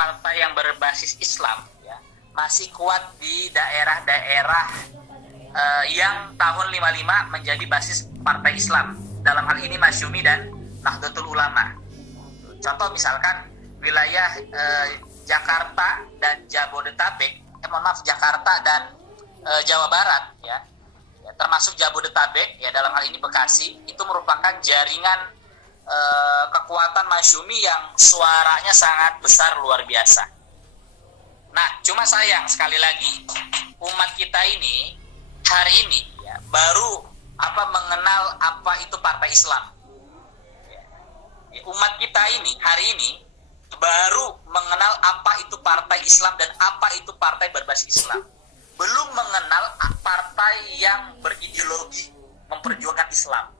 partai-partai yang berbasis Islam ya, masih kuat di daerah-daerah yang tahun 55 menjadi basis partai Islam. Dalam hal ini Masyumi dan Nahdlatul Ulama. Contoh misalkan wilayah Jakarta dan Jabodetabek, Jakarta dan Jawa Barat ya, termasuk Jabodetabek ya, dalam hal ini Bekasi, itu merupakan jaringan kekuatan Masyumi yang suaranya sangat besar, luar biasa. Nah, cuma sayang sekali lagi umat kita ini hari ini ya, baru mengenal apa itu partai Islam. Ya, umat kita ini hari ini baru mengenal apa itu partai Islam dan apa itu partai berbasis Islam. Belum mengenal partai yang berideologi memperjuangkan Islam.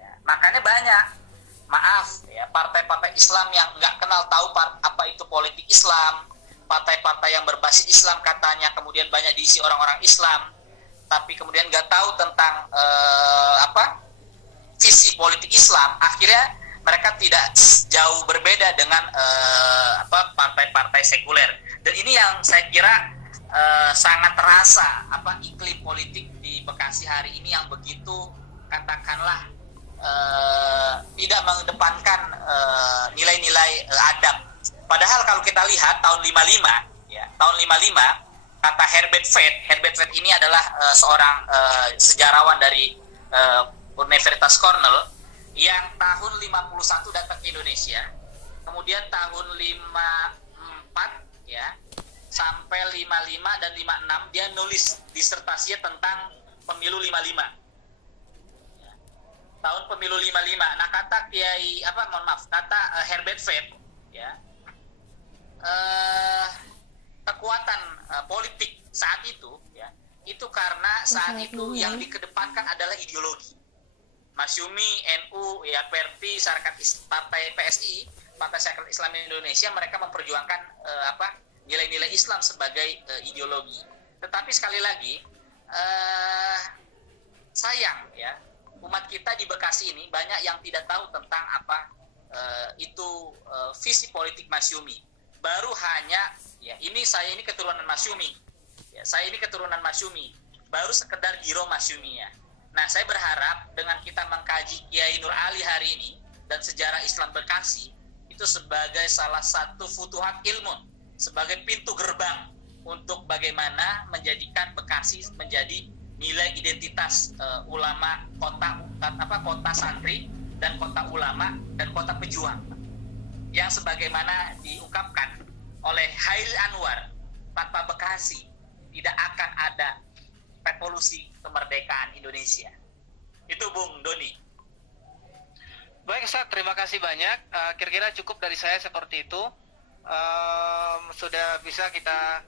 Ya, makanya banyak, maaf ya, partai-partai Islam yang nggak kenal tahu apa itu politik Islam, partai-partai yang berbasis Islam katanya kemudian banyak diisi orang-orang Islam, tapi kemudian nggak tahu tentang visi politik Islam. Akhirnya mereka tidak jauh berbeda dengan partai-partai sekuler. Dan ini yang saya kira sangat terasa iklim politik di Bekasi hari ini yang begitu katakanlah tidak mengedepankan nilai-nilai adab. Padahal kalau kita lihat tahun 55 ya, tahun 55 kata Herbert Fed ini adalah seorang sejarawan dari Universitas Cornell yang tahun 51 datang ke Indonesia. Kemudian tahun 54 ya sampai 55 dan 56 dia nulis disertasinya tentang pemilu 55. Tahun pemilu 55. Nah, kata kata Herbert Fed ya, kekuatan politik saat itu ya, itu karena saat itu yang dikedepankan adalah ideologi. Masyumi, NU, ya, PRP, Partai PSI, Partai Syarikat Islam Indonesia, mereka memperjuangkan nilai-nilai Islam sebagai ideologi. Tetapi sekali lagi sayang ya, umat kita di Bekasi ini banyak yang tidak tahu tentang itu visi politik Masyumi. Baru hanya ya, saya ini keturunan Masyumi. Ya, saya ini keturunan Masyumi. Baru sekedar giro Masyuminya. Nah, saya berharap dengan kita mengkaji Kiai Nur Ali hari ini dan sejarah Islam Bekasi itu sebagai salah satu futuhat ilmu, sebagai pintu gerbang untuk bagaimana menjadikan Bekasi menjadi nilai identitas ulama kota santri dan kota ulama dan kota pejuang. Yang sebagaimana diungkapkan oleh Hail Anwar, tanpa Bekasi tidak akan ada revolusi kemerdekaan Indonesia. Itu Bung Doni. Baik Ustaz, terima kasih banyak. Kira-kira cukup dari saya seperti itu. Sudah bisa kita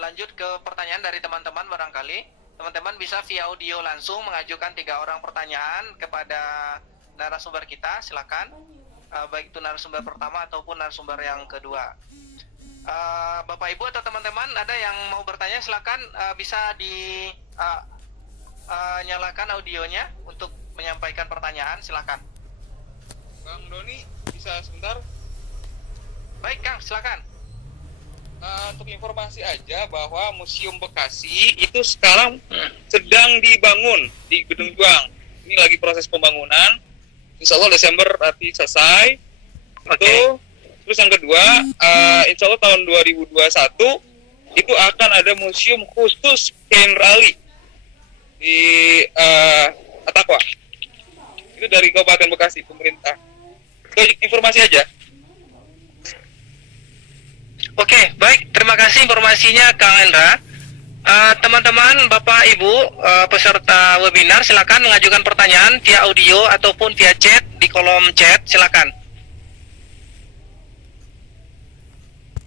lanjut ke pertanyaan dari teman-teman barangkali. Teman-teman bisa via audio langsung mengajukan 3 orang pertanyaan kepada narasumber kita. Silakan. Baik itu narasumber pertama ataupun narasumber yang kedua. Bapak Ibu atau teman-teman ada yang mau bertanya, silakan bisa nyalakan audionya untuk menyampaikan pertanyaan, silakan. Bang Doni, bisa sebentar? Baik Kang, silakan. Untuk informasi aja bahwa Museum Bekasi itu sekarang sedang dibangun di Gedung Juang. Ini lagi proses pembangunan. Insya Allah Desember nanti selesai. Itu. Terus yang kedua, insya Allah tahun 2021 itu akan ada museum khusus Kiai Nur Ali di Atakwa. Itu dari Kabupaten Bekasi, pemerintah. Itu informasi aja. Oke, baik. Terima kasih informasinya Kang Hendra. Teman-teman, Bapak Ibu, peserta webinar, silakan mengajukan pertanyaan via audio ataupun via chat di kolom chat, silakan.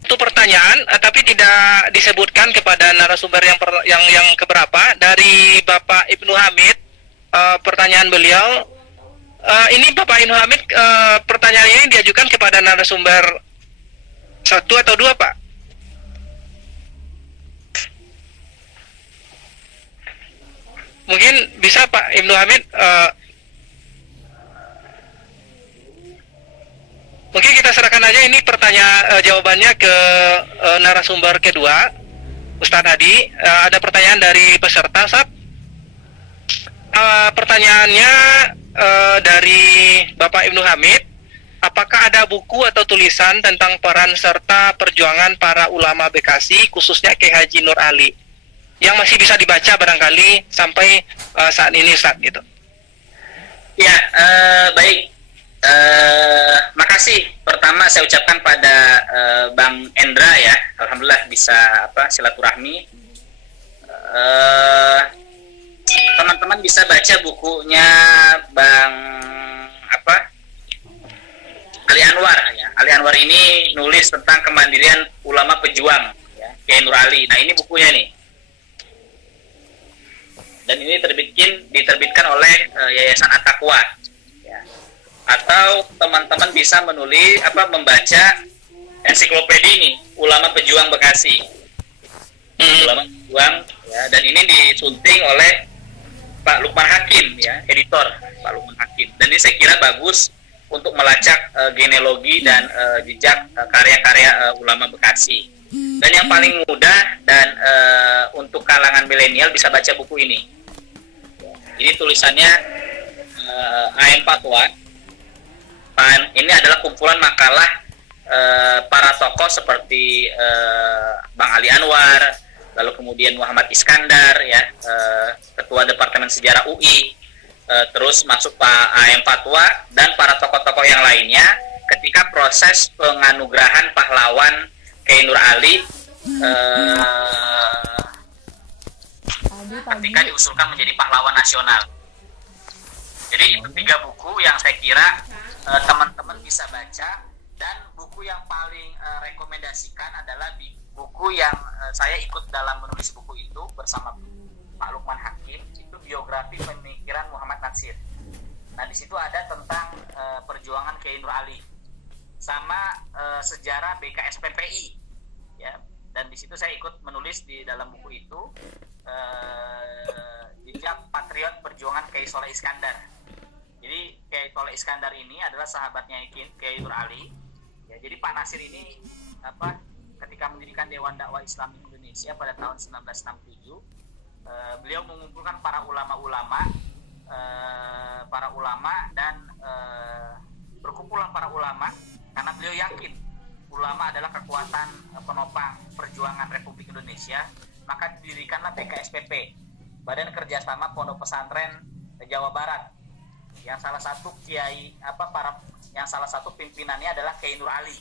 Itu pertanyaan, tapi tidak disebutkan kepada narasumber yang keberapa. Dari Bapak Ibnu Hamid, pertanyaan beliau, ini Bapak Ibnu Hamid, pertanyaan ini diajukan kepada narasumber 1 atau 2, Pak? Mungkin bisa Pak Ibnu Hamid, mungkin kita serahkan aja ini ini jawabannya ke narasumber kedua, Ustadz Hadi. Ada pertanyaan dari peserta, Sab. Pertanyaannya dari Bapak Ibnu Hamid. Apakah ada buku atau tulisan tentang peran serta perjuangan para ulama Bekasi, khususnya Kiai Haji Nur Ali, yang masih bisa dibaca barangkali sampai saat ini, Ustaz, gitu? Ya, baik. Makasih. Pertama saya ucapkan pada Bang Endra ya, alhamdulillah bisa silaturahmi. Teman-teman bisa baca bukunya Bang Ali Anwar ya. Ali Anwar ini nulis tentang kemandirian ulama pejuang ya, Kiai Nur Ali. Nah, ini bukunya nih. Dan ini diterbitkan oleh Yayasan At-Taqwa ya. Atau teman-teman bisa membaca ensiklopedia ini Ulama Pejuang Bekasi. Ulama Pejuang ya, dan ini disunting oleh Pak Lukman Hakim ya, editor Pak Lukman Hakim. Dan ini saya kira bagus untuk melacak genealogi dan jejak karya-karya ulama Bekasi. Dan yang paling mudah dan untuk kalangan milenial bisa baca buku ini. Ini tulisannya AM Fatwa. Ini adalah kumpulan makalah para tokoh seperti Bang Ali Anwar, lalu kemudian Muhammad Iskandar ya, Ketua Departemen Sejarah UI, terus masuk Pak AM Fatwa dan para tokoh-tokoh yang lainnya ketika proses penganugerahan pahlawan Kiai Nur Ali ketika diusulkan menjadi pahlawan nasional. Jadi itu 3 buku yang saya kira teman-teman bisa baca, dan buku yang paling rekomendasikan adalah buku yang saya ikut dalam menulis buku itu bersama Pak Lukman Hakim, itu biografi pemikiran Muhammad Natsir. Nah, di situ ada tentang perjuangan Kiai Nur Ali sama sejarah BKSPPI ya. Dan di situ saya ikut menulis di dalam buku itu jejak patriot perjuangan Kiai Soleh Iskandar. Jadi Kiai Soleh Iskandar ini adalah sahabatnya Kiai Nur Ali. Ya, jadi Pak Natsir ini ketika mendirikan Dewan Dakwah Islam Indonesia pada tahun 1967, beliau mengumpulkan para ulama dan berkumpulan para ulama karena beliau yakin ulama adalah kekuatan penopang perjuangan Republik Indonesia. Maka didirikanlah BKSPP, Badan Kerjasama Pondok Pesantren Jawa Barat, yang salah satu salah satu pimpinannya adalah Kiai Nur Ali.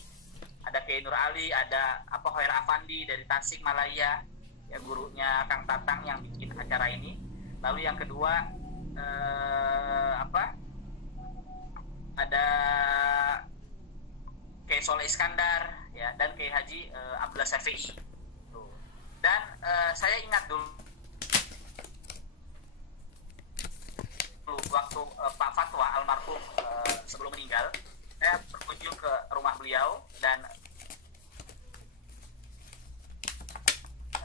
Ada Kiai Nur Ali, ada Khair Afandi dari Tasikmalaya, ya, gurunya Kang Tatang yang bikin acara ini. Lalu yang kedua ada Kiai Soleh Iskandar ya, dan Kiai Haji Abdullah Syafi'i. Dan saya ingat dulu waktu Pak Fatwa almarhum sebelum meninggal, saya berkunjung ke rumah beliau dan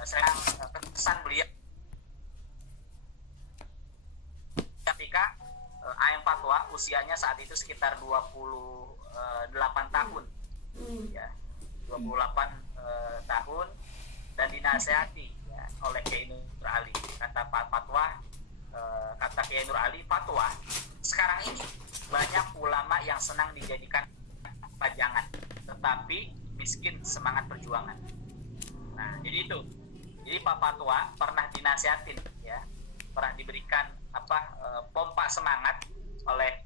saya pesan beliau ketika AM Fatwa usianya saat itu sekitar 28 tahun ya, 28 tahun, dan dinasehati ya, oleh Kiai Nur Ali. Kata Pak Fatwa, kata Kiai Nur Ali, fatwa sekarang ini banyak ulama yang senang dijadikan pajangan, tetapi miskin semangat perjuangan. Nah, jadi itu. Jadi Pak Fatwa pernah dinasihatin ya, pernah diberikan pompa semangat oleh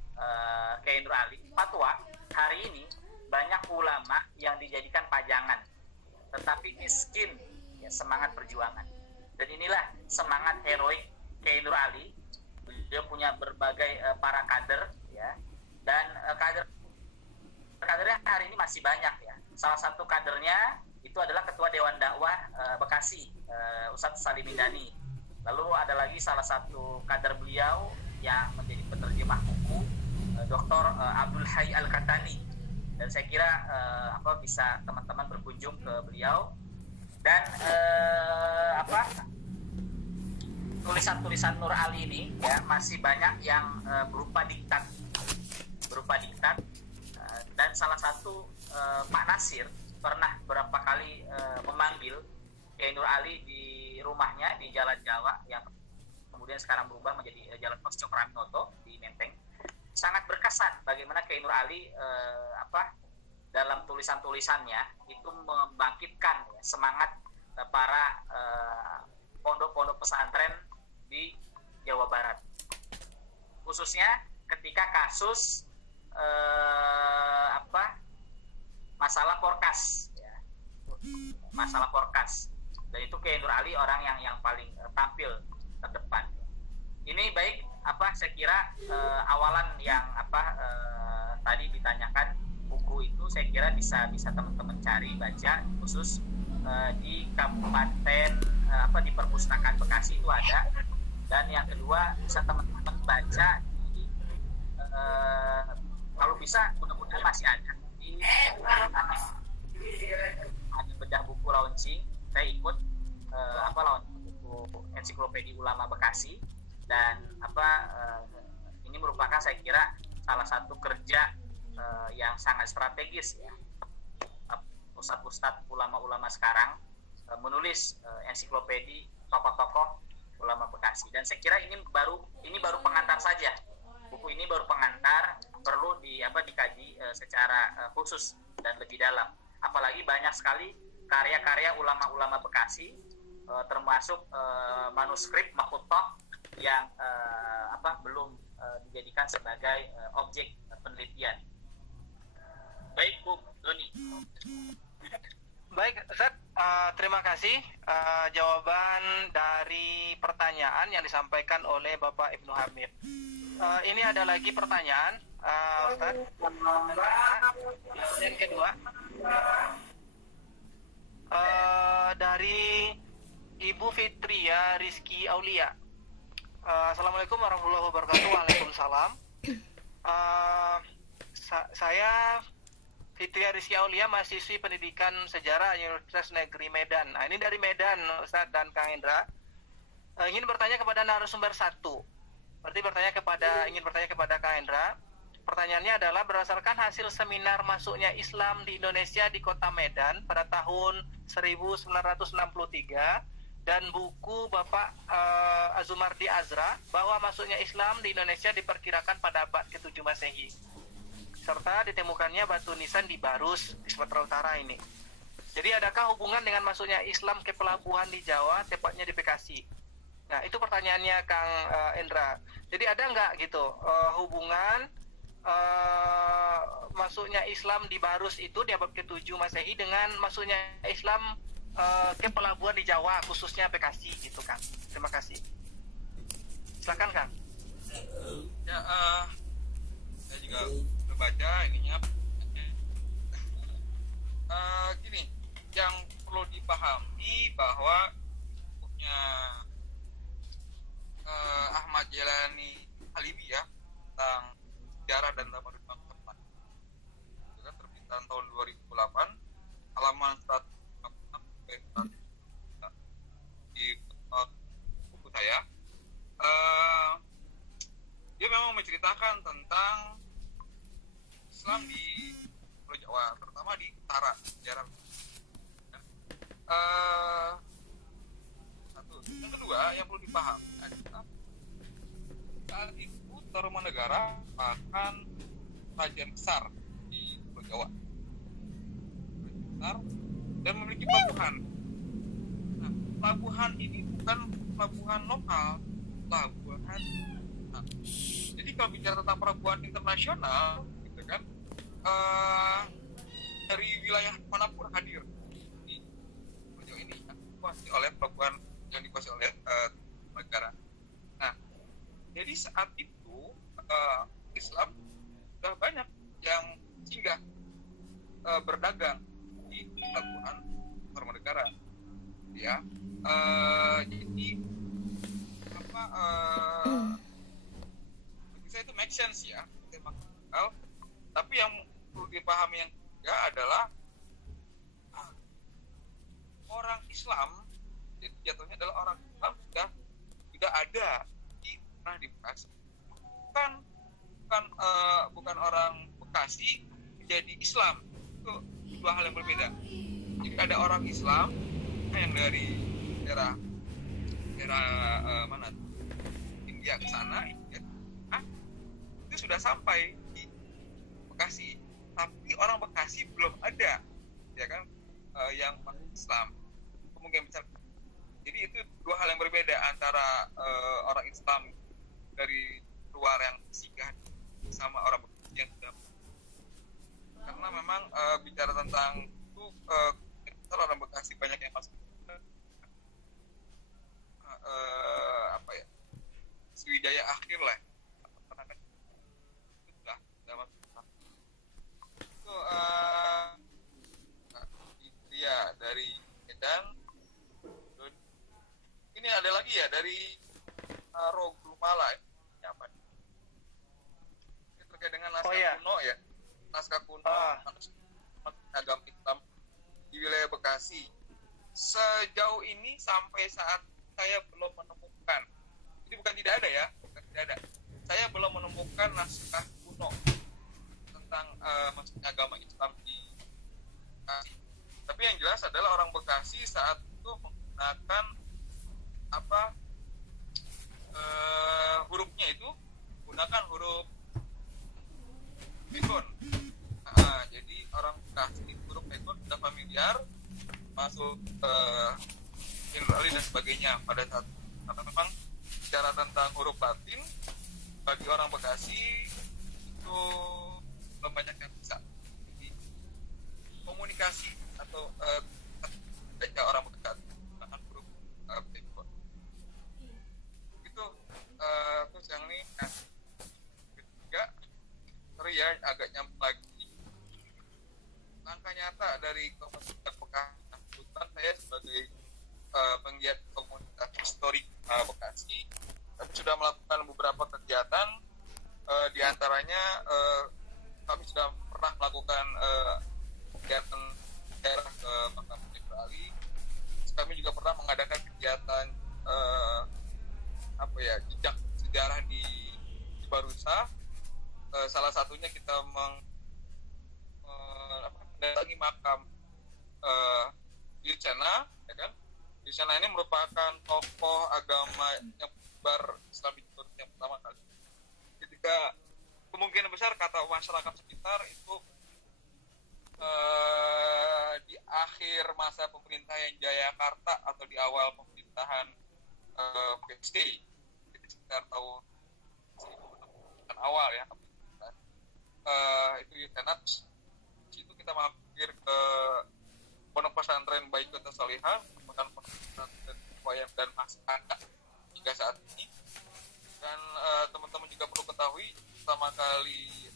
Kiai Nur Ali. Fatwa, hari ini banyak ulama yang dijadikan pajangan, tetapi miskin ya, semangat perjuangan. Dan inilah semangat heroik Kiai Nur Ali. Dia punya berbagai para kader ya, dan kadernya hari ini masih banyak ya. Salah satu kadernya itu adalah Ketua Dewan Dakwah Bekasi, Ustadz Salim Indani. Lalu ada lagi salah satu kader beliau yang menjadi penerjemah buku, Dr. Abdul Hayy Al-Katani. Dan saya kira bisa teman-teman berkunjung ke beliau. Dan tulisan-tulisan Nur Ali ini ya masih banyak yang berupa diktat, dan salah satu Pak Nasir pernah berapa kali memanggil Kiai Nur Ali di rumahnya di Jalan Jawa yang kemudian sekarang berubah menjadi Jalan Pos Cokroaminoto di Menteng. Sangat berkesan bagaimana Kiai Nur Ali dalam tulisan-tulisannya itu membangkitkan semangat para pondok-pondok pesantren di Jawa Barat, khususnya ketika kasus masalah Porkas, ya. Masalah Porkas, dan itu Kiai Nur Ali orang yang paling tampil terdepan. Ini baik saya kira awalan yang tadi ditanyakan buku itu, saya kira bisa teman-teman cari baca, khusus di kabupaten di perpustakaan Bekasi itu ada. Dan yang kedua bisa teman-teman baca di kalau bisa mudah-mudahan masih ada di ada bedah buku launching. Saya ikut launching buku Ensiklopedia Ulama Bekasi, dan ini merupakan saya kira salah satu kerja yang sangat strategis ya, ustadz-ustadz ulama-ulama sekarang menulis ensiklopedia tokoh-tokoh ulama Bekasi. Dan saya kira ini baru pengantar saja. Buku ini baru pengantar, perlu dikaji secara khusus dan lebih dalam. Apalagi banyak sekali karya-karya ulama-ulama Bekasi, termasuk manuskrip makhtutah yang belum dijadikan sebagai objek penelitian. Baik, Bu Doni. Baik, Ustaz, terima kasih jawaban dari pertanyaan yang disampaikan oleh Bapak Ibnu Hamid. Ini ada lagi pertanyaan, Ustaz. Yang kedua, dari Ibu Fitria Rizky Aulia. Assalamualaikum warahmatullahi wabarakatuh. Waalaikumsalam. Saya Fitria Rizky Aulia, mahasiswi pendidikan sejarah Universitas Negeri Medan. Nah, ini dari Medan, Ustadz dan Kang Indra. Ingin bertanya kepada narasumber 1. Berarti ingin bertanya kepada Kang Indra. Pertanyaannya adalah, berdasarkan hasil seminar masuknya Islam di Indonesia di Kota Medan pada tahun 1963 dan buku Bapak Azumardi Azra bahwa masuknya Islam di Indonesia diperkirakan pada abad ke-7 Masehi, serta ditemukannya batu nisan di Barus di Sumatera Utara ini. Jadi adakah hubungan dengan masuknya Islam ke pelabuhan di Jawa, tepatnya di Bekasi? Nah, itu pertanyaannya Kang Indra. Jadi ada nggak gitu hubungan masuknya Islam di Barus itu di abad ke-7 Masehi dengan masuknya Islam ke pelabuhan di Jawa, khususnya Bekasi gitu, Kang? Terima kasih. Silakan, Kang. Ya, saya juga baca ininya. Gini, yang perlu dipahami bahwa bukunya Ahmad Jalani Halibi ya, tentang sejarah dan tamadun bangsa Melayu, itu kan terbitan tahun 2008, halaman 156 di buku saya. Dia memang menceritakan tentang Islam di Pulau Jawa, terutama di utara, sejarah. Satu. Yang kedua yang perlu dipahami adalah saat itu Tarumanegara merupakan kerajaan besar di Pulau Jawa, kerajaan besar, dan memiliki pelabuhan. Nah, pelabuhan ini bukan pelabuhan lokal, pelabuhan. Nah, jadi kalau bicara tentang pelabuhan internasional, gitu kan, dari wilayah manapun hadir di Pulau Jawa ini, dikuasai oleh pelabuhan yang dikuasai oleh negara. Nah, jadi saat itu Islam sudah banyak yang singgah berdagang di pelabuhan Tarumanegara, ya. Jadi bagi saya itu make sense ya, tapi yang perlu dipahami yang ketiga adalah orang Islam, jadi jatuhnya adalah orang Islam sudah tidak ada di Bekasi. Bukan orang Bekasi menjadi Islam, itu dua hal yang berbeda. Jika ada orang Islam yang dari daerah mana India ke sana, itu sudah sampai di Bekasi, tapi orang Bekasi belum ada, ya kan, yang Islam, kemungkinan besar. Jadi itu dua hal yang berbeda antara orang Islam dari luar yang singgah sama orang Bekasi yang sudah, karena memang bicara tentang itu orang Bekasi banyak yang masuk Sriwijaya akhir lah, karena kan itu sudah masuk itu dia dari Medan. Ini ada lagi ya dari Rogumala, ini apa? Ini terkait dengan naskah kuno ya, naskah kuno agama Islam di wilayah Bekasi. Sejauh ini sampai saat saya belum menemukan, ini bukan tidak ada ya, bukan tidak ada, saya belum menemukan naskah kuno tentang maksudnya agama Islam di Bekasi. Tapi yang jelas adalah orang Bekasi saat itu menggunakan hurufnya itu gunakan huruf Begon. Jadi orang Bekasi huruf Begon sudah familiar, masuk Indrali dan sebagainya pada saat, karena memang bicara tentang huruf Latin bagi orang Bekasi itu belum banyak yang bisa. Jadi komunikasi atau baca orang Bekasi dengan huruf Begon. Itu terus yang ini ketiga, sorry ya agak nyambung lagi. Langkah nyata dari komunitas Bekasi, saya sebagai penggiat komunitas historik Bekasi, kami sudah melakukan beberapa kegiatan, di antaranya kami sudah pernah melakukan kegiatan daerah ke Makam Indrali. Kami juga pernah mengadakan kegiatan jejak sejarah di Barusa. Salah satunya kita mendatangi makam Dircana, ya kan? Dircana ini merupakan tokoh agama yang besar Islam di Turki yang pertama kali. Ketika kemungkinan besar kata masyarakat sekitar itu di akhir masa pemerintahan Jayakarta atau di awal pemerintahan PST, jadi sekitar tahun awal ya, itu di Senat. Situ kita mampir ke Pondok Pesantren Baikota Salihah, merupakan pondok pesantren wayang dan masih ada hingga saat ini. Dan teman-teman juga perlu ketahui, pertama kali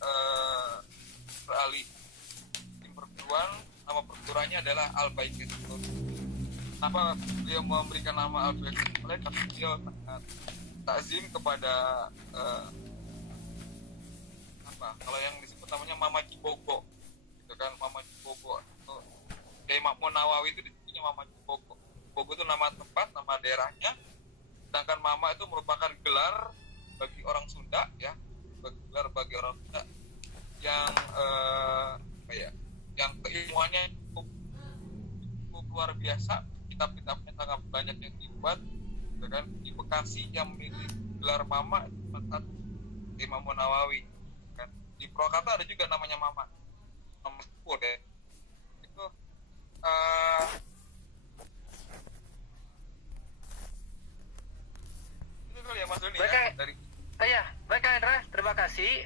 beralih tim perguruan, nama perguruannya adalah Al-Baikatul. Kenapa beliau memberikan nama Al-Baikatul? Karena beliau sangat takzim kepada kalau yang disebut namanya Mama Cibogo, gitu kan, Mama Cibogo. Kiai Makmun Nawawi itu disebutnya Mama Cibogo. Cibogo itu nama tempat, nama daerahnya. Sedangkan Mama itu merupakan gelar bagi orang Sunda, ya, gelar bagi orang Sunda yang yang keilmuannya cukup luar biasa. Kitab-kitabnya sangat banyak yang dibuat, gitu kan. Di Bekasi yang memiliki gelar Mama itu satu Kiai Makmun Nawawi. Di Purwakarta ada juga namanya Mama Pur ya. Itu itu kali ya Mas Doni ya dari baik Kang Indra, terima kasih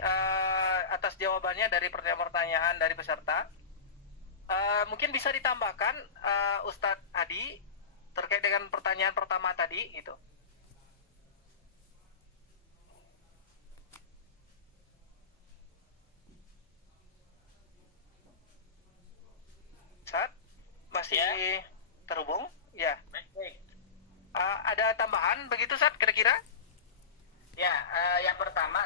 atas jawabannya dari pertanyaan-pertanyaan dari peserta. Mungkin bisa ditambahkan Ustadz Hadi terkait dengan pertanyaan pertama tadi gitu. Saat masih terhubung ya. Ada tambahan begitu Saat kira-kira? Ya, yang pertama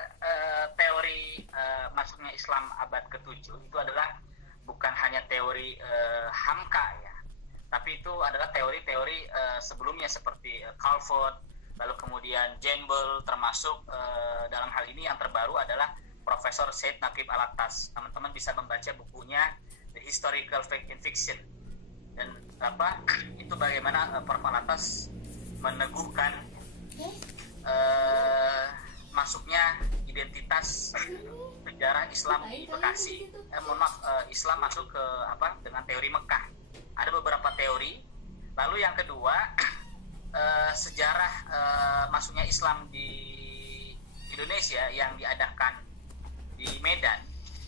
teori masuknya Islam abad ke-7 itu adalah bukan hanya teori Hamka ya, tapi itu adalah teori-teori sebelumnya seperti Calvert, lalu kemudian Jembel, termasuk dalam hal ini yang terbaru adalah Profesor Said Naqib Alatas. Teman-teman bisa membaca bukunya the historical fact in fiction. Dan itu bagaimana Prof. Alatas meneguhkan masuknya identitas sejarah Islam di Bekasi. Islam masuk ke dengan teori Mekah. Ada beberapa teori. Lalu yang kedua, sejarah masuknya Islam di Indonesia yang diadakan di Medan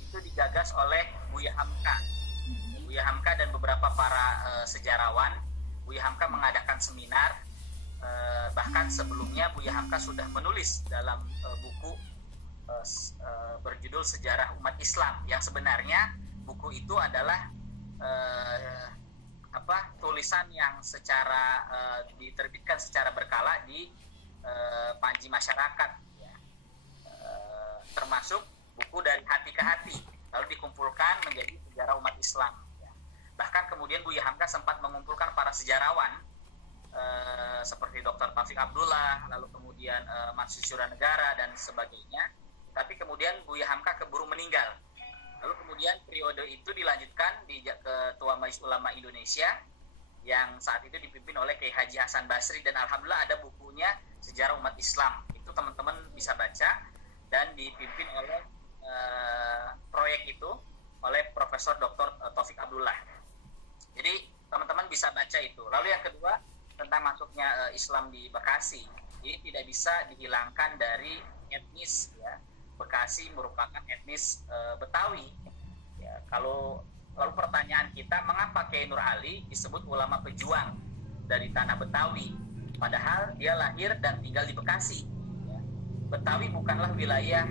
itu digagas oleh Buya Hamka. Buya Hamka dan beberapa para sejarawan. Buya Hamka mengadakan seminar. Bahkan sebelumnya Buya Hamka sudah menulis dalam buku berjudul Sejarah Umat Islam, yang sebenarnya buku itu adalah tulisan yang secara diterbitkan secara berkala di panji masyarakat, ya. Termasuk buku dari hati ke hati, lalu dikumpulkan menjadi Sejarah Umat Islam, ya. Bahkan kemudian Buya Hamka sempat mengumpulkan para sejarawan seperti Dr. Taufik Abdullah, lalu kemudian Matsui Suranegara dan sebagainya. Tapi kemudian Buya Hamka keburu meninggal. Lalu kemudian periode itu dilanjutkan di Ketua Majelis Ulama Indonesia yang saat itu dipimpin oleh Kiai Haji Hasan Basri, dan alhamdulillah ada bukunya Sejarah Umat Islam. Itu teman-teman bisa baca, dan dipimpin oleh proyek itu oleh Profesor Dr. Taufik Abdullah. Jadi teman-teman bisa baca itu. Lalu yang kedua, tentang masuknya Islam di Bekasi. Ini tidak bisa dihilangkan dari etnis, ya. Bekasi merupakan etnis Betawi, ya. Lalu pertanyaan kita, mengapa Kiai Nur Ali disebut ulama pejuang dari tanah Betawi, padahal dia lahir dan tinggal di Bekasi, ya. Betawi bukanlah wilayah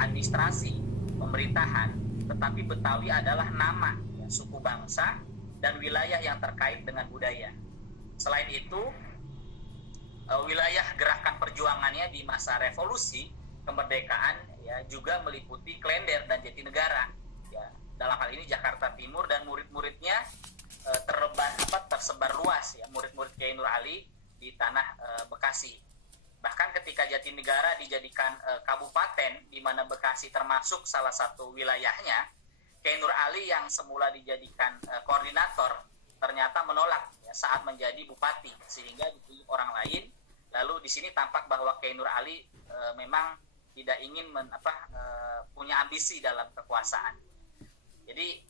administrasi pemerintahan, tetapi Betawi adalah nama, ya, suku bangsa dan wilayah yang terkait dengan budaya. Selain itu, wilayah gerakan perjuangannya di masa revolusi kemerdekaan, ya, juga meliputi Klender dan Jatinegara, ya. Dalam hal ini Jakarta Timur, dan murid-muridnya tersebar luas, ya, murid-murid Kiai Nur Ali di tanah Bekasi. Bahkan ketika Jatinegara dijadikan kabupaten, di mana Bekasi termasuk salah satu wilayahnya, Kiai Nur Ali yang semula dijadikan koordinator ternyata menolak, ya, saat menjadi bupati, sehingga dipilih orang lain. Lalu di sini tampak bahwa Kiai Nur Ali memang tidak ingin punya ambisi dalam kekuasaan. Jadi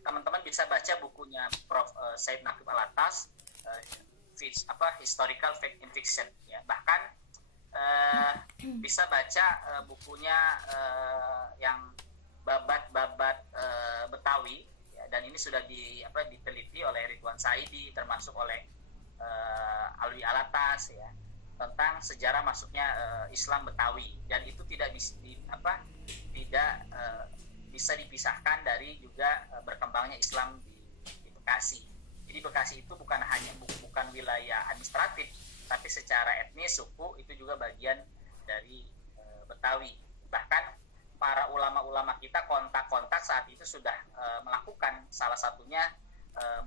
teman-teman bisa baca bukunya Prof. Said Naqib Alatas, Historical Fact in Fiction, ya. Bahkan bisa baca bukunya yang babat-babat Betawi, ya, dan ini sudah diteliti oleh Ridwan Saidi, termasuk oleh Alwi Alatas, ya, tentang sejarah masuknya Islam Betawi, dan itu tidak bisa dipisahkan dari juga berkembangnya Islam di Bekasi. Jadi Bekasi itu bukan wilayah administratif, tapi secara etnis, suku itu juga bagian dari Betawi. Bahkan para ulama-ulama kita kontak-kontak saat itu sudah melakukan, salah satunya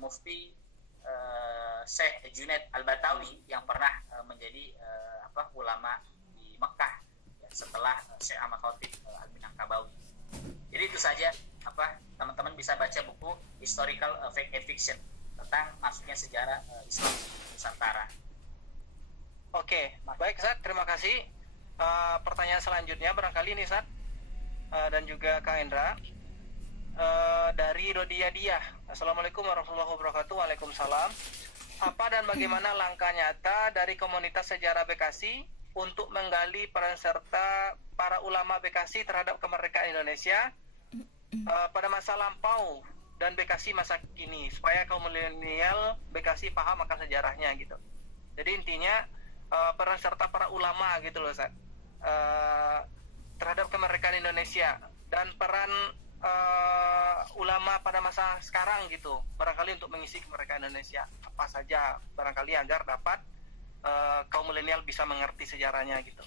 Mufti Syekh Junaid Al-Batawi yang pernah menjadi ulama di Mekah, ya, setelah Syekh Ahmad Khotib Al-Minangkabawi. Jadi itu saja, teman-teman bisa baca buku Historical Fact and Fiction tentang masuknya sejarah Islam di Nusantara. Oke, baik Ustaz, terima kasih. Pertanyaan selanjutnya barangkali ini Ustaz, dan juga Kang Endra, dari Rodia Diah. Assalamualaikum warahmatullahi wabarakatuh. Waalaikumsalam. Apa dan bagaimana langkah nyata dari komunitas sejarah Bekasi untuk menggali peran serta para ulama Bekasi terhadap kemerdekaan Indonesia pada masa lampau dan Bekasi masa kini, supaya kaum milenial Bekasi paham akan sejarahnya gitu. Jadi intinya peran serta para ulama gitu loh Ustaz, terhadap kemerdekaan Indonesia, dan peran ulama pada masa sekarang gitu, barangkali untuk mengisi kemerdekaan Indonesia apa saja, barangkali agar dapat kaum milenial bisa mengerti sejarahnya gitu.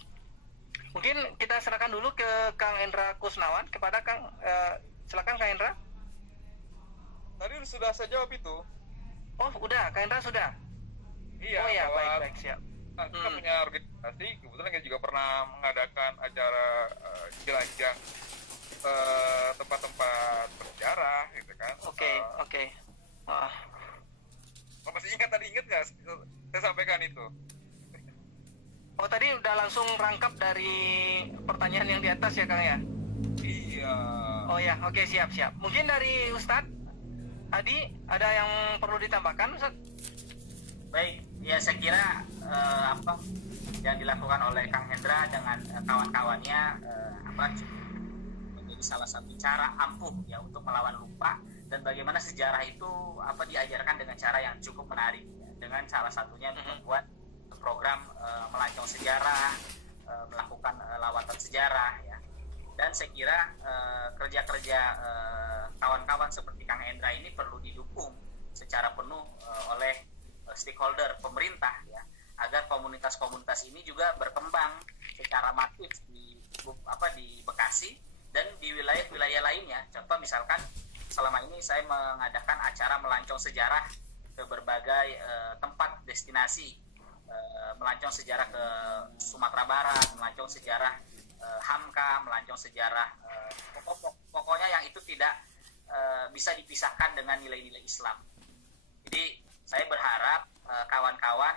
Mungkin kita serahkan dulu ke Kang Endra Kusnawan, kepada Kang, silakan Kang Endra. Tadi sudah saya jawab itu. Oh udah, Kang Endra sudah. Iya. Oh ya, baik siap. Kita punya organisasi, kebetulan kita juga pernah mengadakan acara jelajah tempat-tempat bersejarah gitu kan. Oke. Wah. Masih ingat nggak saya sampaikan itu? Oh, tadi udah langsung rangkap dari pertanyaan yang di atas ya, Kang ya? Iya. Oh ya, oke, siap. Mungkin dari Ustadz Adi ada yang perlu ditambahkan, Ustadz? Baik, ya saya kira apa yang dilakukan oleh Kang Hendra dengan kawan-kawannya menjadi salah satu cara ampuh ya untuk melawan lupa, dan bagaimana sejarah itu diajarkan dengan cara yang cukup menarik ya. Dengan salah satunya membuat program melancong sejarah, melakukan lawatan sejarah ya. Dan saya kira kerja-kerja kawan-kawan seperti Kang Hendra ini perlu didukung secara penuh oleh stakeholder pemerintah ya, agar komunitas-komunitas ini juga berkembang secara masif di Bekasi dan di wilayah-wilayah lainnya. Contoh misalkan selama ini saya mengadakan acara melancong sejarah ke berbagai tempat destinasi, melancong sejarah ke Sumatera Barat, melancong sejarah Hamka, melancong sejarah pokoknya yang itu tidak bisa dipisahkan dengan nilai-nilai Islam. Jadi saya berharap kawan-kawan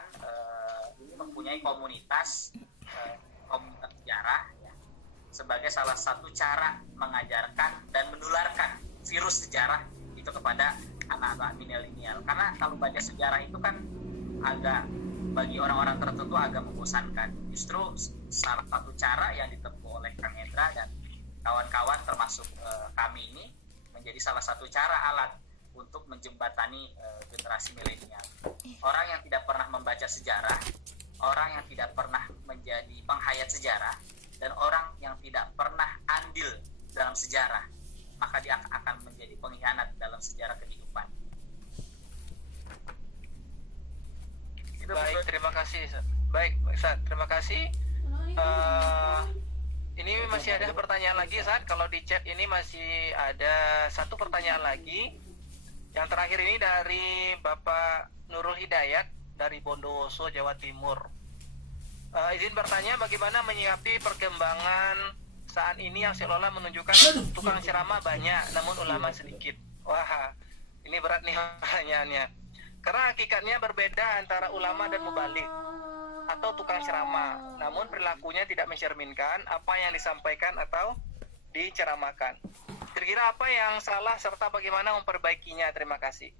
ini mempunyai komunitas sejarah ya, sebagai salah satu cara mengajarkan dan menularkan virus sejarah itu kepada anak-anak milenial. Karena kalau baca sejarah itu kan agak bagi orang-orang tertentu agak membosankan. Justru salah satu cara yang ditempuh oleh Kang Hendra dan kawan-kawan termasuk kami ini menjadi salah satu cara alat untuk menjembatani generasi milenial. Orang yang tidak pernah membaca sejarah, orang yang tidak pernah menjadi penghayat sejarah, dan orang yang tidak pernah andil dalam sejarah, maka dia akan menjadi pengkhianat dalam sejarah kehidupan. Baik, terima kasih. Baik, Ustaz, terima kasih. Ini masih ada pertanyaan lagi, Ustaz. Kalau di chat ini masih ada satu pertanyaan lagi. Yang terakhir ini dari Bapak Nurul Hidayat dari Bondowoso, Jawa Timur. Izin bertanya, bagaimana menyikapi perkembangan saat ini yang seolah menunjukkan tukang ceramah banyak, namun ulama sedikit. Wah, ini berat nih pertanyaannya. Karena hakikatnya berbeda antara ulama dan mubalik atau tukang ceramah, namun perilakunya tidak mencerminkan apa yang disampaikan atau diceramahkan. Kira-kira apa yang salah serta bagaimana memperbaikinya? Terima kasih.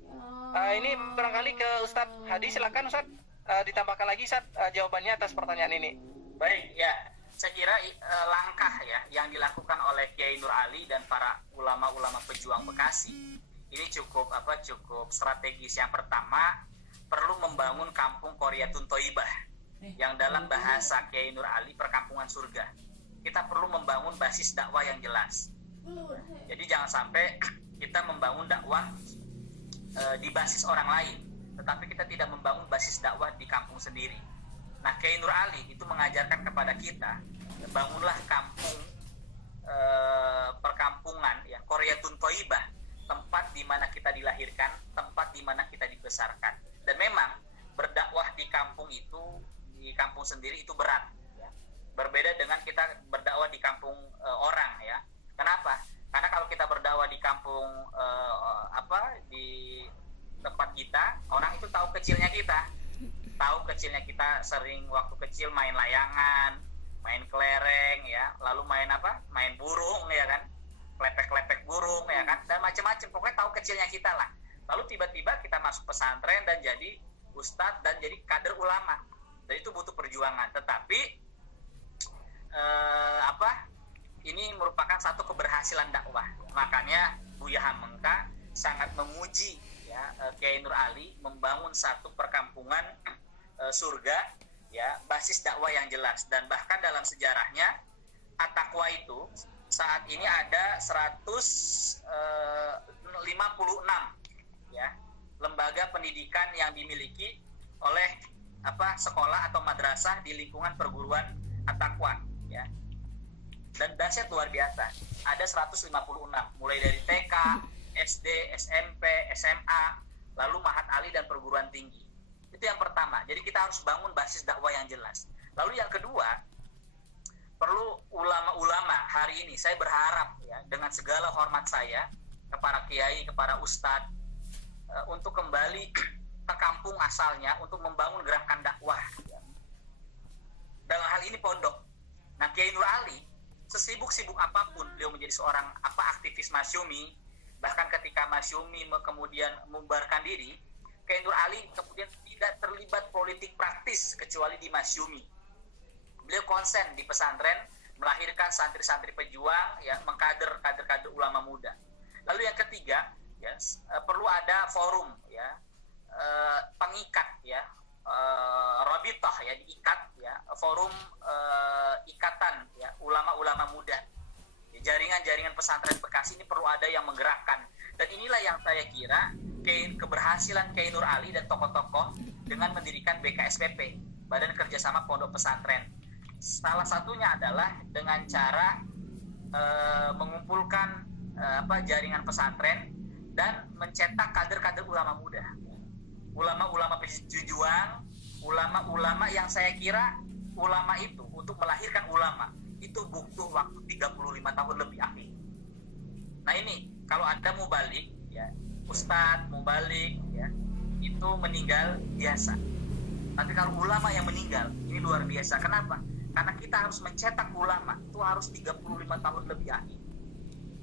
Ini barangkali ke Ustadz Hadi, silakan Ustadz ditambahkan lagi Ustadz jawabannya atas pertanyaan ini. Baik ya, saya kira langkah ya yang dilakukan oleh Kiai Nur Ali dan para ulama-ulama pejuang Bekasi ini cukup strategis. Yang pertama, perlu membangun kampung Qaryatun Thayyibah yang dalam bahasa Kiai Nur Ali perkampungan surga. Kita perlu membangun basis dakwah yang jelas. Jadi jangan sampai kita membangun dakwah di basis orang lain, tetapi kita tidak membangun basis dakwah di kampung sendiri. Nah, Kiai Nur Ali itu mengajarkan kepada kita, bangunlah kampung perkampungan ya, Qaryatun Thayyibah, tempat di mana kita dilahirkan, tempat di mana kita dibesarkan. Dan memang berdakwah di kampung itu, di kampung sendiri itu berat ya. Berbeda dengan kita berdakwah di kampung orang ya. Kenapa? Karena kalau kita berdakwah di kampung di tempat kita, orang itu tahu kecilnya kita. Tahu kecilnya kita sering waktu kecil main layangan, main kelereng ya, lalu main main burung ya kan, klepek-klepek burung ya kan, dan macam-macam. Pokoknya tahu kecilnya kita lah. Lalu tiba-tiba kita masuk pesantren dan jadi ustadz dan jadi kader ulama. Dan itu butuh perjuangan. Tetapi ini merupakan satu keberhasilan dakwah. Makanya Buya Hamengka sangat memuji ya Kiai Nur Ali membangun satu perkampungan surga ya, basis dakwah yang jelas. Dan bahkan dalam sejarahnya At-Taqwa itu saat ini ada 156 ya lembaga pendidikan yang dimiliki oleh sekolah atau madrasah di lingkungan perguruan At-Taqwa ya. Dan dahsyat luar biasa. Ada 156 mulai dari TK, SD, SMP, SMA, lalu Mahat Ali dan perguruan tinggi. Itu yang pertama. Jadi kita harus bangun basis dakwah yang jelas. Lalu yang kedua, perlu ulama-ulama hari ini, saya berharap ya dengan segala hormat saya kepada kiai, kepada ustadz, untuk kembali ke kampung asalnya untuk membangun gerakan dakwah ya. Dalam hal ini pondok. Nah, Kiai Nur Ali sesibuk-sibuk apapun beliau menjadi seorang aktivis Masyumi, bahkan ketika Masyumi kemudian membubarkan diri, Kiai Nur Ali kemudian tidak terlibat politik praktis kecuali di Masyumi. Beliau konsen di pesantren, melahirkan santri-santri pejuang, ya, mengkader kader-kader ulama muda. Lalu yang ketiga, ya, perlu ada forum, ya, pengikat, ya, Rabitah, ya, diikat, ya, forum ikatan, ya, ulama-ulama muda. Ya, jaringan-jaringan pesantren Bekasi ini perlu ada yang menggerakkan. Dan inilah yang saya kira keberhasilan Kiai Nur Ali dan tokoh-tokoh dengan mendirikan BKSPP, Badan Kerjasama Pondok Pesantren. Salah satunya adalah dengan cara mengumpulkan jaringan pesantren dan mencetak kader-kader ulama muda, ulama-ulama pejuang, ulama-ulama yang saya kira ulama itu untuk melahirkan ulama itu butuh waktu 35 tahun lebih akhir. Nah ini kalau Anda mau balik, ya, Ustadz mau balik, ya, itu meninggal biasa. Tapi kalau ulama yang meninggal ini luar biasa. Kenapa? Karena kita harus mencetak ulama itu harus 35 tahun lebih akhir.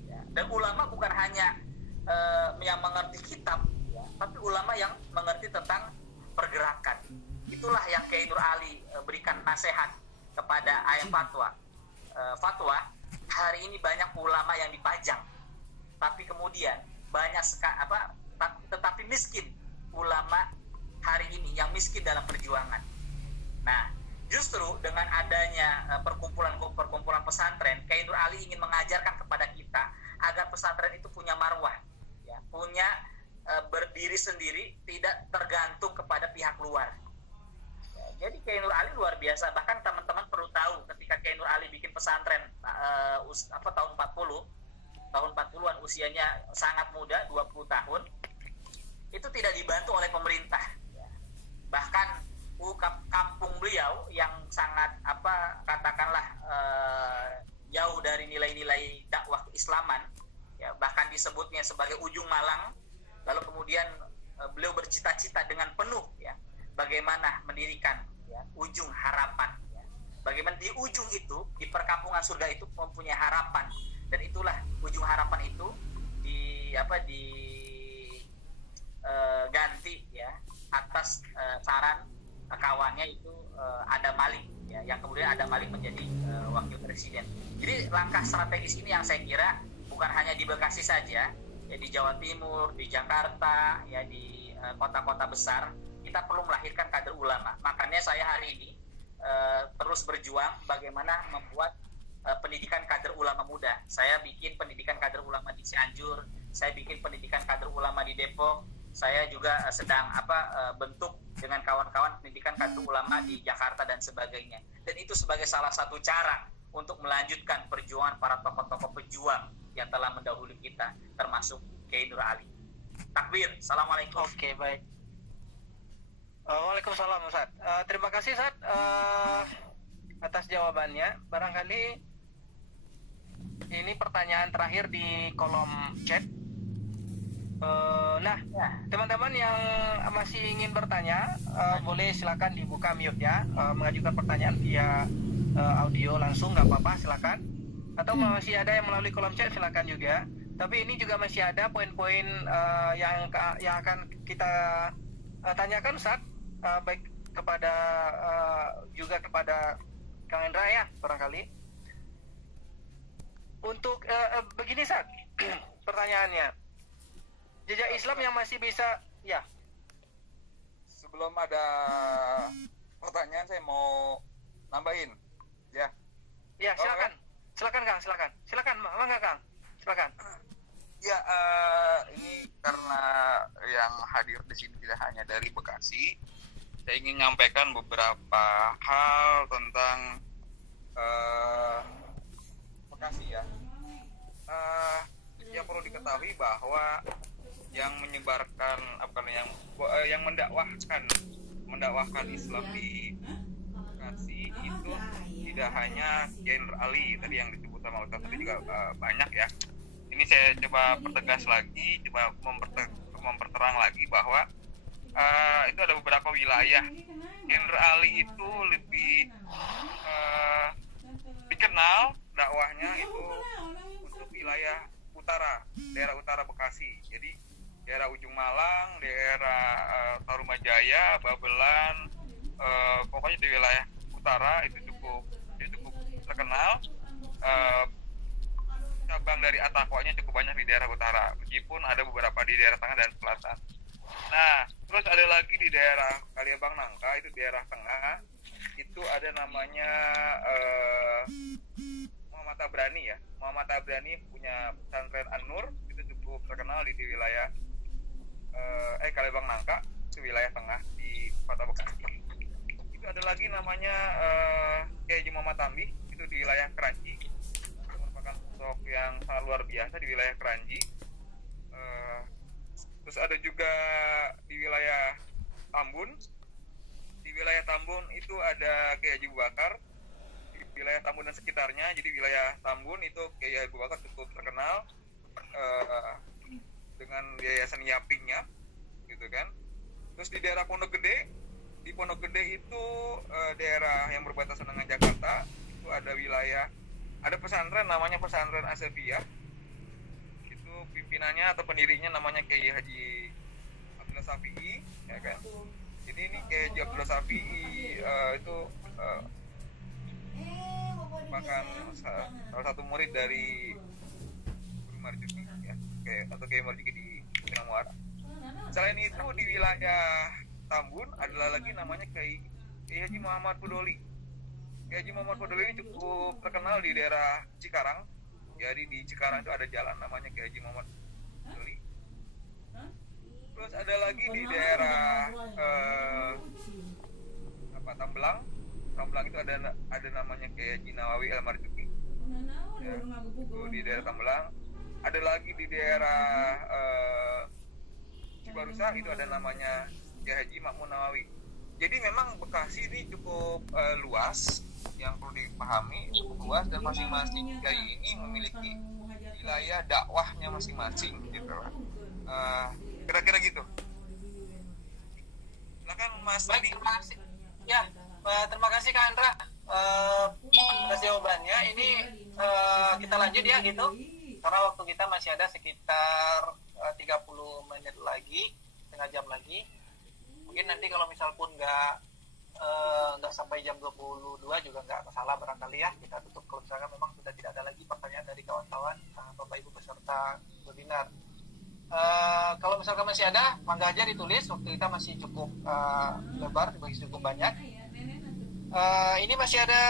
Ya. Dan ulama bukan hanya yang mengerti kitab, ya, tapi ulama yang mengerti tentang pergerakan. Itulah yang Kiai Nur Ali berikan nasihat kepada ayat fatwa. Fatwa hari ini banyak ulama yang dipajang, tapi kemudian banyak tetapi miskin ulama hari ini yang miskin dalam perjuangan. Nah, justru dengan adanya perkumpulan pesantren, Kiai Nur Ali ingin mengajarkan kepada kita agar pesantren itu punya marwah, ya, punya berdiri sendiri, tidak tergantung kepada pihak luar. Ya, jadi Kiai Nur Ali luar biasa. Bahkan teman-teman perlu tahu ketika Kiai Nur Ali bikin pesantren tahun 40-an, usianya sangat muda, 20 tahun, itu tidak dibantu oleh pemerintah. Ya. Bahkan kampung beliau yang sangat katakanlah jauh dari nilai-nilai dakwah keislaman, ya, bahkan disebutnya sebagai ujung Malang. Lalu kemudian beliau bercita-cita dengan penuh, ya, bagaimana mendirikan, ya, ujung harapan, ya. Bagaimana di ujung itu, di perkampungan surga itu mempunyai harapan, dan itulah ujung harapan itu ganti, ya, atas saran kawannya itu Adam Malik, ya, yang kemudian Adam Malik menjadi wakil presiden. Jadi langkah strategis ini yang saya kira bukan hanya di Bekasi saja, ya, di Jawa Timur, di Jakarta, ya, di kota-kota besar kita perlu melahirkan kader ulama. Makanya saya hari ini terus berjuang bagaimana membuat pendidikan kader ulama muda. Saya bikin pendidikan kader ulama di Cianjur, saya bikin pendidikan kader ulama di Depok. Saya juga sedang bentuk dengan kawan-kawan pendidikan kader ulama di Jakarta dan sebagainya. Dan itu sebagai salah satu cara untuk melanjutkan perjuangan para tokoh-tokoh pejuang yang telah mendahului kita, termasuk Kiai Nur Ali. Takbir. Assalamualaikum. Oke, baik. Waalaikumsalam, Ustaz. Terima kasih, Ustaz, atas jawabannya. Barangkali ini pertanyaan terakhir di kolom chat. Teman-teman yang masih ingin bertanya, boleh silakan dibuka mute-nya, mengajukan pertanyaan via audio langsung, nggak apa-apa, silakan. Atau masih ada yang melalui kolom chat, silakan juga. Tapi ini juga masih ada poin-poin yang akan kita tanyakan, Ustaz, baik kepada juga kepada Kang Hendra, ya, barangkali. Untuk begini, Ustaz, pertanyaannya. Jejak Islam yang masih bisa, ya. Sebelum ada pertanyaan, saya mau nambahin, ya. Ya, silakan. Silakan, Kang, silakan, mangga, Kang. Silakan. Ya, ini karena yang hadir di sini tidak hanya dari Bekasi, saya ingin menyampaikan beberapa hal tentang Bekasi, ya. Yang perlu diketahui bahwa yang menyebarkan yang mendakwahkan Islam di Bekasi itu tidak hanya Kiai Nur Ali tadi yang disebut sama Ustaz tadi juga banyak ya. Ini saya coba pertegas lagi, coba memperterang lagi bahwa itu ada beberapa wilayah. Kiai Nur Ali itu lebih dikenal dakwahnya itu untuk wilayah utara, daerah utara Bekasi. Jadi daerah Ujung Malang, daerah Tarumajaya, Babelan, pokoknya di wilayah utara itu cukup terkenal. Cabang dari Atakwanya cukup banyak di daerah utara, meskipun ada beberapa di daerah tengah dan selatan. Nah, terus ada lagi di daerah Kaliabang Nangka, itu daerah tengah, itu ada namanya Muhammad Tabrani ya. Muhammad Tabrani punya pesantren An-Nur, itu cukup terkenal di wilayah Kaliabang Nangka, itu wilayah tengah di Kota Bekasi. Itu ada lagi namanya Kiai Haji Muhammad Tambih, itu di wilayah Kranji, itu merupakan sosok yang sangat luar biasa di wilayah Kranji. Terus ada juga di wilayah Tambun. Di wilayah Tambun itu ada Kiai Haji Abu Bakar. Di wilayah Tambun dan sekitarnya, jadi wilayah Tambun itu Kiai Haji Abu Bakar cukup terkenal dengan yayasan Yapingnya, gitu kan. Terus di daerah Pondok Gede, di Pondok Gede itu daerah yang berbatasan dengan Jakarta, itu ada wilayah, ada pesantren namanya Pesantren Asefiyah. Pimpinannya atau pendirinya namanya Kiai Haji Abdullah Safi'i, ya kan. Jadi ini Kiai Haji Abdullah Safi'i itu merupakan salah satu murid dari Guru Marjuki ya, atau Kiai Marjuki di Gunung Muara. Selain itu di wilayah Tambun adalah lagi namanya Kiai Haji Muhammad Fudoli. Kiai Haji Muhammad Fudoli ini cukup terkenal di daerah Cikarang. Jadi di Cikarang itu ada jalan namanya Kiai Haji Muhammad Fudoli. Terus ada lagi di daerah Tambelang. Tambelang itu ada namanya Kiai Haji Nawawi Al Marzuki. Ya, itu di daerah Tambelang. Ada lagi di daerah Cibarusa, itu ada namanya Kiai Haji Makmun Nawawi. Jadi memang Bekasi ini cukup luas, yang perlu dipahami cukup luas, dan masing-masing kiai ini memiliki wilayah dakwahnya masing-masing gitu. Kira-kira gitu. Silakan Mas. Baik, terima kasih. Ya, terima kasih Kak Andra atas jawabannya. Ini kita lanjut ya gitu, karena waktu kita masih ada sekitar 30 menit lagi, setengah jam lagi. Mungkin nanti kalau misal pun nggak sampai jam 22 juga nggak masalah barangkali ya, kita tutup kalau misalkan memang sudah tidak ada lagi pertanyaan dari kawan-kawan Bapak Ibu peserta webinar. Kalau misalkan masih ada, mangga aja ditulis, waktu kita masih cukup lebar, masih cukup banyak. Ini masih ada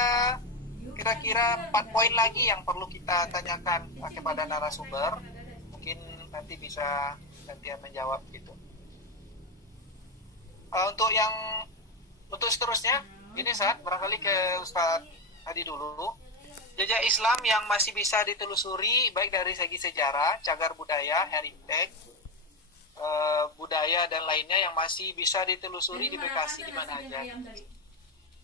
kira-kira 4 poin lagi yang perlu kita tanyakan kepada narasumber. Mungkin nanti bisa gantian menjawab gitu. Untuk seterusnya, ini saat barangkali ke Ustadz Hadi dulu. Jejak Islam yang masih bisa ditelusuri baik dari segi sejarah, cagar budaya, heritage, budaya dan lainnya yang masih bisa ditelusuri di Bekasi di mana aja.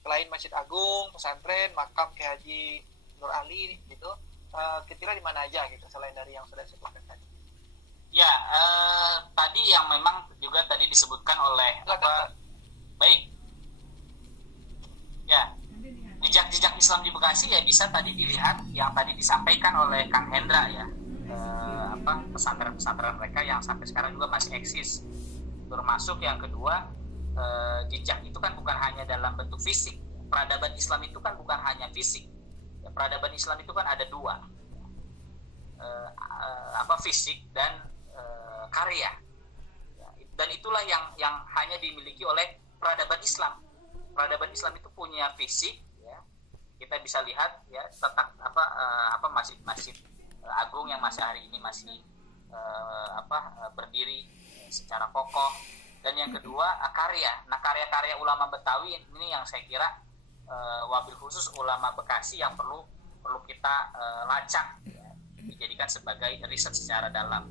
Selain Masjid Agung, pesantren, makam Kiai Haji Nur Ali gitu, kira-kira di mana aja gitu selain dari yang sudah disebutkan tadi. Ya, tadi yang memang juga tadi disebutkan oleh baik. Ya, jejak Islam di Bekasi ya bisa tadi dilihat yang tadi disampaikan oleh Kang Hendra ya, pesantren-pesantren mereka yang sampai sekarang juga masih eksis. Termasuk yang kedua, jejak itu kan bukan hanya dalam bentuk fisik. Peradaban Islam itu kan bukan hanya fisik. Ya, peradaban Islam itu kan ada dua, fisik dan karya. Ya, dan itulah yang hanya dimiliki oleh peradaban Islam. Peradaban Islam itu punya fisik, ya. Kita bisa lihat ya tentang masjid-masjid agung yang masih hari ini masih berdiri secara kokoh. Dan yang kedua karya. Nah, karya-karya ulama Betawi ini yang saya kira wabil khusus ulama Bekasi yang perlu kita lacak, ya, dijadikan sebagai riset secara dalam.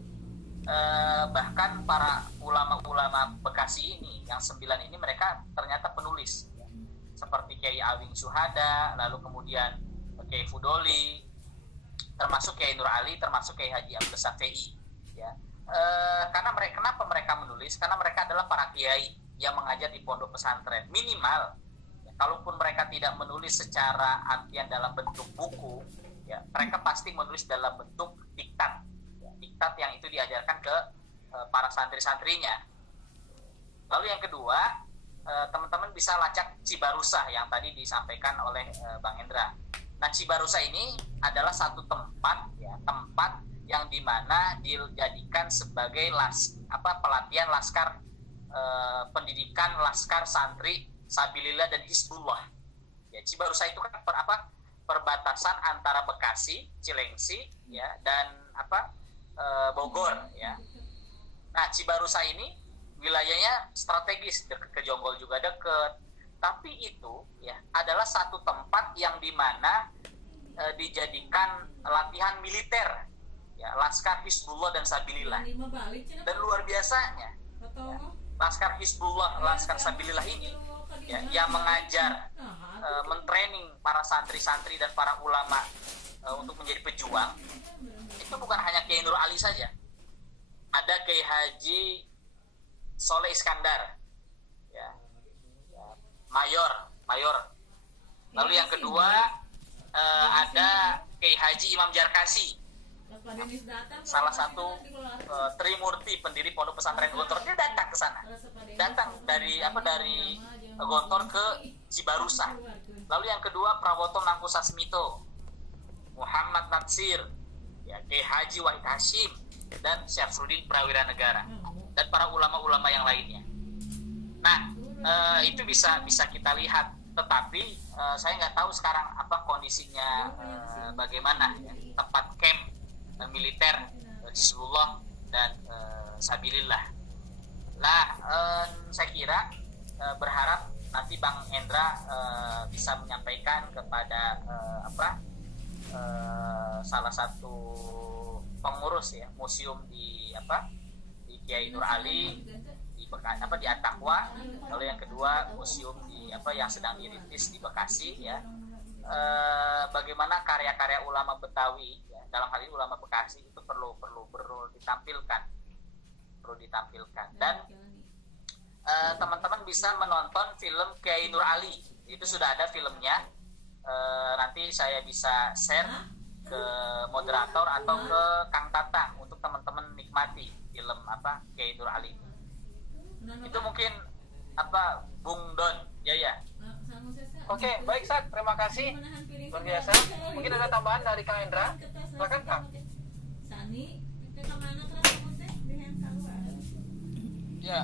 Bahkan para ulama-ulama Bekasi ini yang 9 ini mereka ternyata penulis, ya. seperti Kiai Awing Suhada, lalu kemudian Kiai Fudoli, termasuk Kiai Nur Ali, termasuk Kiai Haji Abdul Syafi'i, ya. Karena mereka, kenapa mereka menulis? Karena mereka adalah para kiai yang mengajar di pondok pesantren. Minimal, ya, kalaupun mereka tidak menulis secara artian dalam bentuk buku, ya, mereka pasti menulis dalam bentuk diktat, ya, diktat yang itu diajarkan ke para santri-santrinya. Lalu yang kedua, teman-teman bisa lacak Cibarusah yang tadi disampaikan oleh Bang Hendra. Nah, Cibarusah ini adalah satu tempat, ya, tempat yang dimana dijadikan sebagai pelatihan laskar, pendidikan laskar santri Sabilillah dan Hizbullah. Ya, Cibarusah itu kan perbatasan antara Bekasi, Cilengsi, ya, dan Bogor, ya. Nah, Cibarusah ini wilayahnya strategis, dekat ke Jonggol juga dekat. Tapi itu, ya, adalah satu tempat yang dimana dijadikan latihan militer, ya, laskar Hizbullah dan Sabilillah. Dan luar biasanya, ya, laskar Hizbullah, laskar Sabilillah ini, ya, yang mengajar, mentraining para santri-santri dan para ulama untuk menjadi pejuang. Itu bukan hanya Kiai Nur Ali saja. Ada Kiai Haji Soleh Iskandar, ya, mayor. Lalu yang kedua ada Kiai Haji Imam Jarkasi, salah satu Trimurti, pendiri Pondok Pesantren Gontor. Dia datang ke sana, datang dari Gontor ke Cibarusah. Lalu yang kedua Prawoto Mangkusasmito, Muhammad Natsir, ya, Kiai Haji Wahid Hashim, dan Syafruddin Prawira Negara, dan para ulama-ulama yang lainnya. Nah, itu bisa kita lihat. Tetapi saya nggak tahu sekarang kondisinya, bagaimana, ya, tempat camp militer Hizbullah dan Sabilillah. Lah, saya kira berharap nanti Bang Hendra bisa menyampaikan kepada salah satu pengurus, ya, museum di Kiai Nur Ali di At-Taqwa. Lalu yang kedua museum yang sedang dirintis di Bekasi, ya. Bagaimana karya-karya ulama Betawi, ya, dalam hal ini ulama Bekasi itu perlu ditampilkan, dan teman-teman bisa menonton film Kiai Nur Ali. Itu sudah ada filmnya. Nanti saya bisa share ke moderator atau ke Kang Tatang untuk teman-teman nikmati film Kiai Nur Ali. Itu mungkin Bung Don Jaya. Oke, baik Sat, terima kasih. Luar biasa. Mungkin ada tambahan dari Kang Hendra. Silakan Kang. Ya,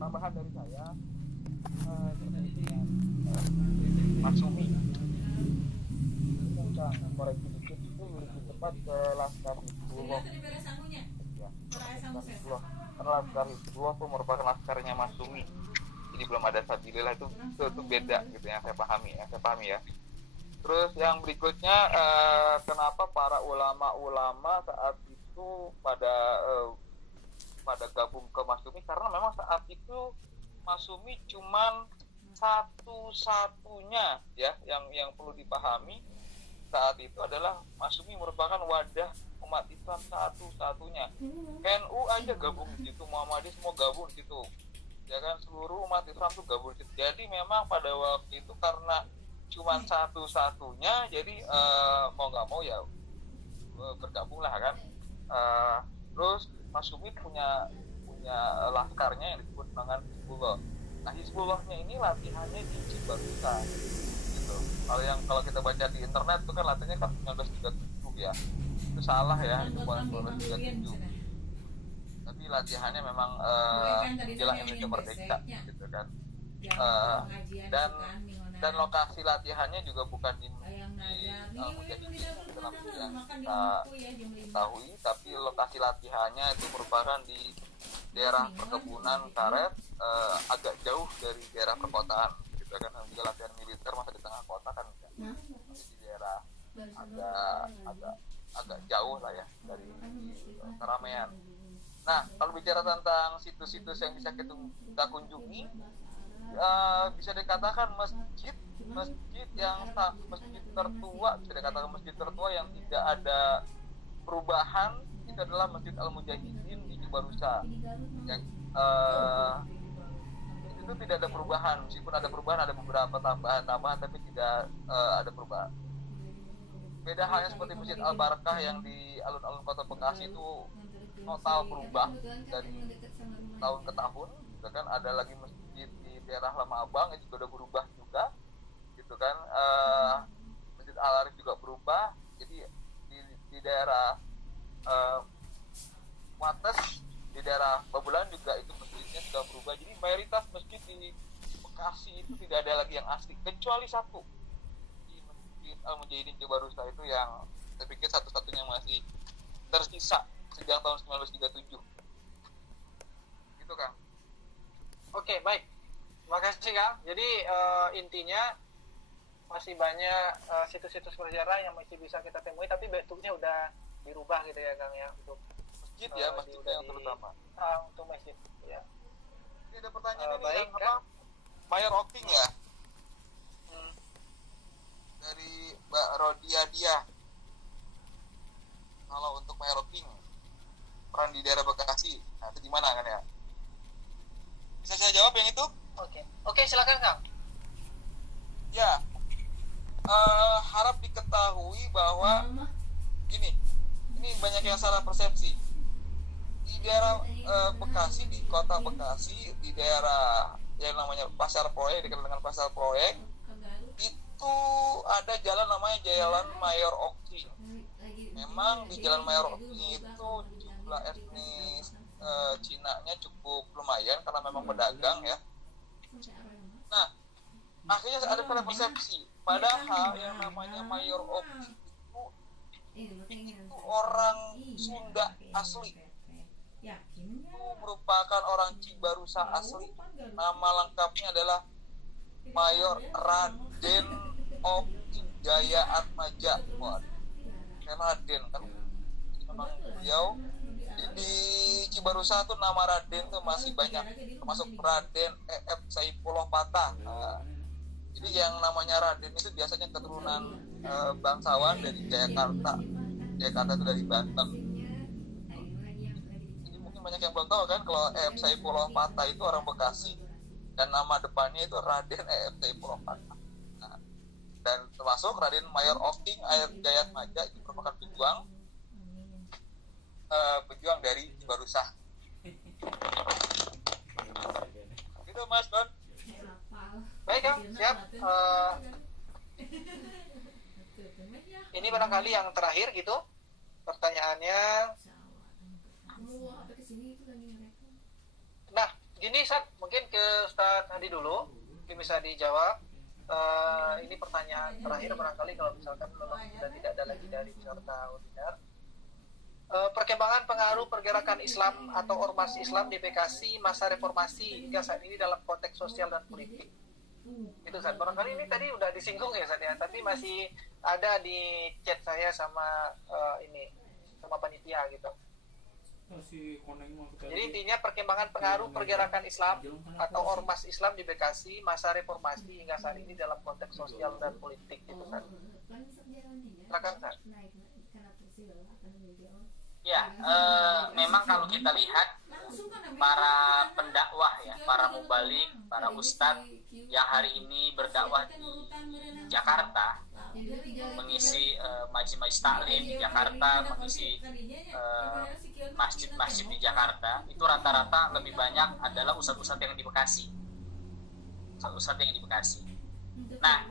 tambahan dari saya Maksumi. Tentang koreksi dikit itu lebih tepat ke laskar Hizbullah. Karena laskar Hizbullah itu merupakan laskarnya Maksumi. Jadi belum ada Sabilillah, itu beda gitu yang saya pahami ya. Terus yang berikutnya, kenapa para ulama saat itu pada gabung ke Maksumi? Karena memang saat itu Maksumi cuman satu-satunya, ya, yang perlu dipahami saat itu adalah Maksumi merupakan wadah umat Islam satu-satunya. NU aja gabung di situ, Muhammadiyah semua gabung di situ, ya kan, seluruh umat Islam tuh gabung di situ. Jadi memang pada waktu itu karena cuma satu-satunya, jadi mau nggak mau ya bergabung lah kan. Terus Maksumi punya laskarnya yang disebut dengan Hizbullah. Nah, Hizbullahnya ini latihannya di Cibarusah gitu. Kalau kita baca di internet itu kan latihannya kan 1937 ya. Itu salah ya, itu bukan 1937. Tapi latihannya memang jelang Indonesia Merdeka gitu kan. Dan lokasi latihannya juga bukan di Mujahidin dalam yang kita ketahui, tapi lokasi latihannya itu merupakan di daerah perkebunan karet, agak jauh dari daerah perkotaan gitu kan. Juga latihan militer masa di tengah kota kan, masih di daerah agak jauh lah ya dari keramaian. Nah, kalau bicara tentang situs-situs yang bisa kita kunjungi, bisa dikatakan masjid tertua, bisa dikatakan masjid tertua yang tidak ada perubahan itu adalah Masjid Al-Mujahidin di Cibarusah. Yang itu tidak ada perubahan, meskipun ada perubahan, ada beberapa tambahan tapi tidak ada perubahan. Beda halnya seperti Masjid Al-Barakah yang di alun-alun Kota Bekasi itu total berubah dari tahun ke tahun. Kan ada lagi masjid di daerah Lama Abang itu juga udah berubah juga, gitu kan. Masjid Al-Arif juga berubah. Jadi di daerah Wates, di daerah Babelan juga itu masjidnya sudah berubah. Jadi mayoritas masjid di Bekasi itu tidak ada lagi yang asli, kecuali satu di Masjid Al-Mujahidin Cibarusah itu yang saya pikir satu-satunya masih tersisa sejak tahun 1937. Gitu Kang. Oke, baik. Terima kasih Kang. Jadi intinya masih banyak situs-situs bersejarah yang masih bisa kita temui, tapi bentuknya udah dirubah gitu ya Kang ya, untuk masjid ya, masjidnya yang terutama. Untuk masjid ya. Ini ada pertanyaan ini baik, yang apa? Mayor Oking ya? Dari Mbak Rodia Dia. Kalau untuk Mayor Oking, peran di daerah Bekasi, nah itu gimana kan ya? Bisa saya jawab yang itu? Oke, silakan Kang. Ya, harap diketahui bahwa gini, ini banyak yang salah persepsi. Di daerah Bekasi, di kota Bekasi, di daerah yang namanya Pasar Proyek, dikenal dengan Pasar Proyek, itu ada jalan namanya Jalan Mayor Oking. Memang di Jalan Mayor Oking itu jumlah etnis Cina-nya cukup lumayan karena memang pedagang ya. Nah, akhirnya ada salah persepsi. Padahal yang namanya Mayor Oking itu orang Sunda asli. Itu merupakan orang Cibarusah asli. Nama lengkapnya adalah Mayor Raden Oking Jaya Atmaja. Raden kan memang beliau di Cibarusah tuh nama Raden tuh masih banyak, termasuk Raden E.F. Saifullah Patah. Jadi yang namanya Raden itu biasanya keturunan bangsawan dari Jakarta itu dari Banten. Jadi mungkin banyak yang belum tahu kan kalau E.F. Saifullah Patah itu orang Bekasi dan nama depannya itu Raden E.F. Saifullah Patah. Nah, dan termasuk Raden Mayor Oking Jaya Atmaja itu merupakan pejuang dari Cibarusah. Gitu Mas Don. Baik Kang, siap. Ini barangkali yang terakhir gitu pertanyaannya. Nah, gini Ustaz, mungkin ke Ustaz Hadi dulu, mungkin bisa dijawab. Ini pertanyaan terakhir barangkali kalau misalkan sudah tidak ada lagi dari peserta webinar. Perkembangan pengaruh pergerakan Islam atau ormas Islam di Bekasi masa reformasi hingga saat ini dalam konteks sosial dan politik. Itu Ustaz. Barangkali ini tadi udah disinggung ya Ustaz ya, tapi masih ada di chat saya sama sama panitia gitu. Jadi intinya perkembangan pengaruh pergerakan Islam atau ormas Islam di Bekasi masa reformasi hingga saat ini dalam konteks sosial dan politik gitu Ustaz. Silakan Ustaz. Ya, memang kalau kita lihat para pendakwah ya, para mubalik, para ustadz yang hari ini berdakwah di Jakarta, mengisi majlis-majlis taklim di Jakarta, mengisi masjid-masjid di Jakarta, itu rata-rata lebih banyak adalah ustadz-ustadz yang di Bekasi. Ustadz-ustadz yang di Bekasi. Nah,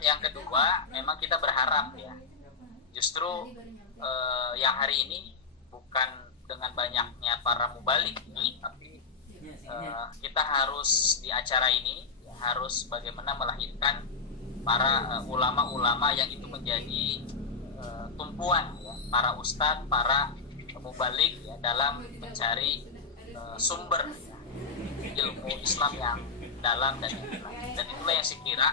yang kedua, memang kita berharap ya, justru yang hari ini bukan dengan banyaknya para mubalik ini, tapi kita harus di acara ini harus bagaimana melahirkan para ulama-ulama yang itu menjadi tumpuan ya, para ustadz, para mubalik ya, dalam mencari sumber ya, ilmu Islam yang dalam dan itulah yang saya kira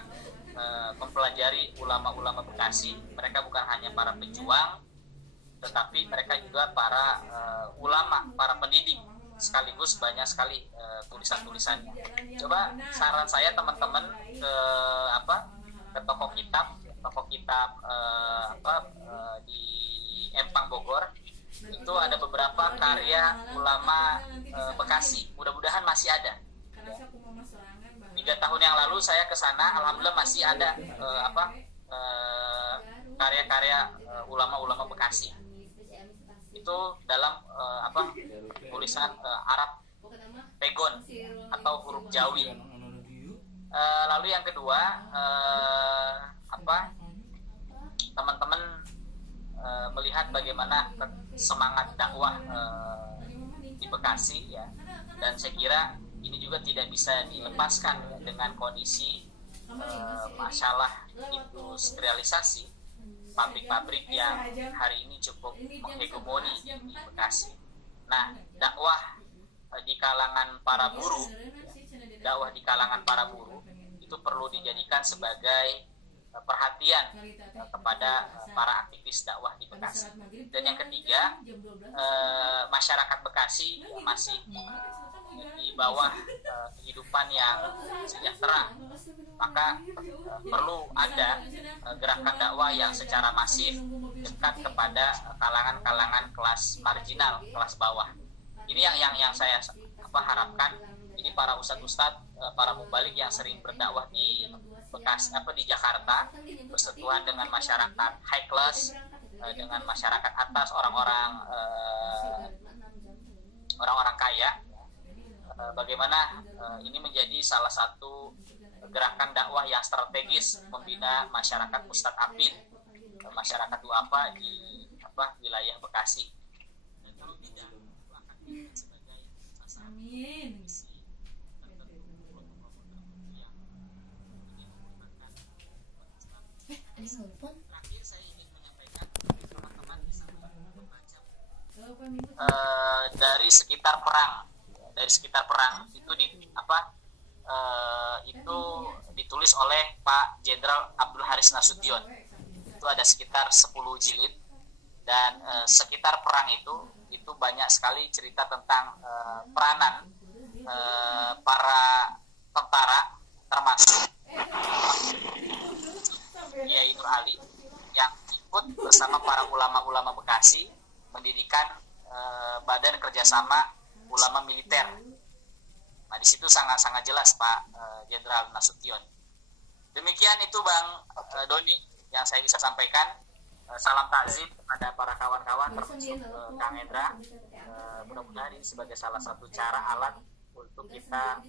mempelajari ulama-ulama Bekasi. Mereka bukan hanya para pejuang, tetapi mereka juga para ulama, para pendidik sekaligus banyak sekali tulisan-tulisannya. Coba saran saya teman-teman ke ke toko kitab di Empang Bogor, itu ada beberapa karya ulama Bekasi. Mudah-mudahan masih ada. 3 tahun yang lalu saya ke sana, alhamdulillah masih ada karya-karya ulama-ulama Bekasi. Itu dalam tulisan Arab pegon atau huruf Jawi. Lalu yang kedua, teman-teman melihat bagaimana semangat dakwah di Bekasi ya, dan saya kira ini juga tidak bisa dilepaskan ya, dengan kondisi masalah industrialisasi pabrik-pabrik yang hari ini cukup menghegemoni di Bekasi. Nah, dakwah di kalangan para buruh, dakwah di kalangan para buruh itu perlu dijadikan sebagai perhatian kepada para aktivis dakwah di Bekasi. Dan yang ketiga, masyarakat Bekasi masih di bawah kehidupan yang sejahtera, maka perlu ada gerakan dakwah yang secara masif dekat kepada kalangan-kalangan kelas marginal, kelas bawah. Ini yang saya harapkan. Ini para ustadz-ustadz, para mubalik yang sering berdakwah di Bekasi, di Jakarta, bersentuhan dengan masyarakat high class, dengan masyarakat atas, orang-orang kaya. Bagaimana ini menjadi salah satu gerakan dakwah yang strategis membina masyarakat mustadafin, masyarakat duafa di wilayah Bekasi. Amin. Terakhir saya ingin menyampaikan teman-teman bisa membaca dari sekitar perang itu itu ditulis oleh Pak Jenderal Abdul Haris Nasution. Itu ada sekitar 10 jilid, dan sekitar perang itu banyak sekali cerita tentang peranan para tentara, termasuk Kiai Nur Ali yang ikut bersama para ulama-ulama Bekasi mendirikan Badan Kerjasama Ulama Militer. Nah, di situ sangat-sangat jelas Pak Jenderal Nasution. Demikian itu Bang Doni yang saya bisa sampaikan. Salam takzim kepada para kawan-kawan, termasuk Kang Hendra. Mudah-mudahan ini sebagai salah satu cara alat untuk kita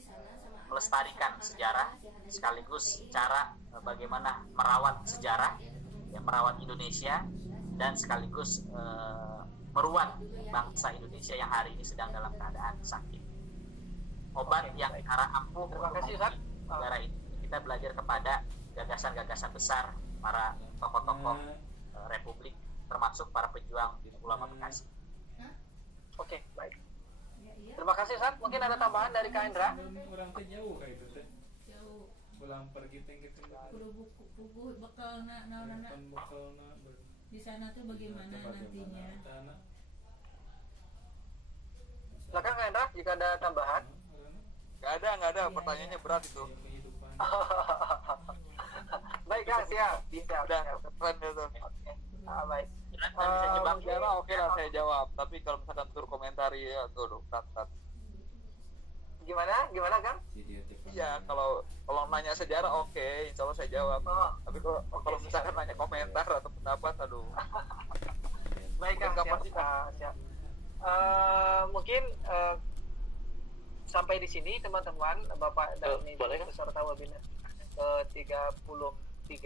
melestarikan sejarah, sekaligus cara bagaimana merawat sejarah, merawat Indonesia, dan sekaligus meruat bangsa Indonesia yang hari ini sedang dalam keadaan sakit. Obat yang cara ampuh negara ini, kita belajar kepada gagasan-gagasan besar para tokoh-tokoh Republik, termasuk para pejuang ulama Bekasi. Oke, baik. Terima kasih, Ustaz. Mungkin ada tambahan dari Kak Hendra? Orang teh jauh kayak itu teh. Pulang pergi tengke Kudu bekal naonana. Di sana tuh bagaimana nantinya? Silakan Kak Hendra, jika ada tambahan. Nggak ada. Pertanyaannya berat itu. Baik, Kak, siap. Udah, keren itu. Baik. Bisa jebak Oke lah saya jawab. Tapi kalau misalkan tur komentari ya tuh berat. Gimana Kang? Iya, kalau nanya sejarah oke, insya Allah saya jawab. Tapi kalau misalkan nanya komentar atau pendapat, aduh. Baik, Kang, siap. Mungkin sampai di sini teman-teman, Bapak dan Ibu peserta webinar ke-33.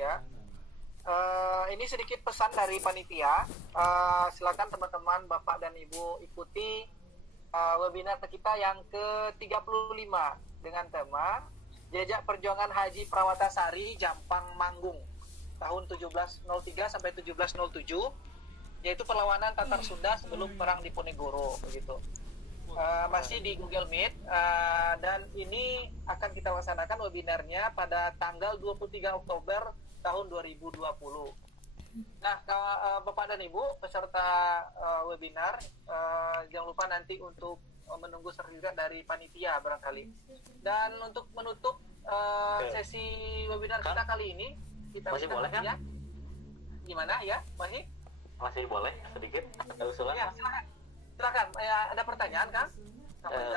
Ini sedikit pesan dari panitia. Silakan teman-teman, Bapak dan Ibu ikuti webinar kita yang ke-35 dengan tema Jejak Perjuangan Haji Prawatasari Jampang Manggung tahun 1703 sampai 1707, yaitu perlawanan Tatar Sunda sebelum perang Diponegoro, begitu. Masih di Google Meet, dan ini akan kita laksanakan webinarnya pada tanggal 23 Oktober tahun 2020. Nah, Bapak dan Ibu peserta webinar, jangan lupa nanti untuk menunggu sertifikat dari panitia barangkali. Dan untuk menutup sesi webinar kita kali ini, kita masih boleh kan? Ya. Gimana ya, Masih boleh sedikit ada usulan? Ya, silakan. Ada pertanyaan, Kang?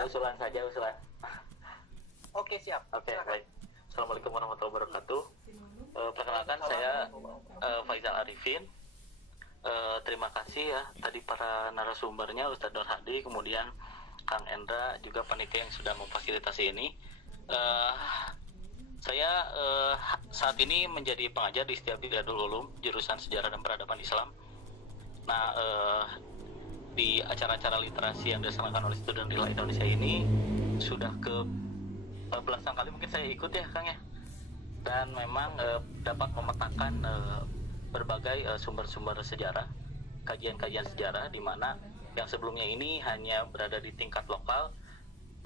Usulan saja, usulan. Oke, siap. Oke, baik. Assalamualaikum warahmatullahi wabarakatuh. Perkenalkan saya Faizal Arifin. Terima kasih ya tadi para narasumbernya Ustadz Nur Hadi, kemudian Kang Endra, juga panitia yang sudah memfasilitasi ini. Saya saat ini menjadi pengajar di Istiabidatul Ulum, jurusan Sejarah dan Peradaban Islam. Nah, di acara-acara literasi yang dilaksanakan oleh Student Rila Indonesia ini sudah ke belasan kali mungkin saya ikut ya, Kang ya. Dan memang dapat memetakan berbagai sumber-sumber sejarah, kajian-kajian sejarah, di mana yang sebelumnya ini hanya berada di tingkat lokal,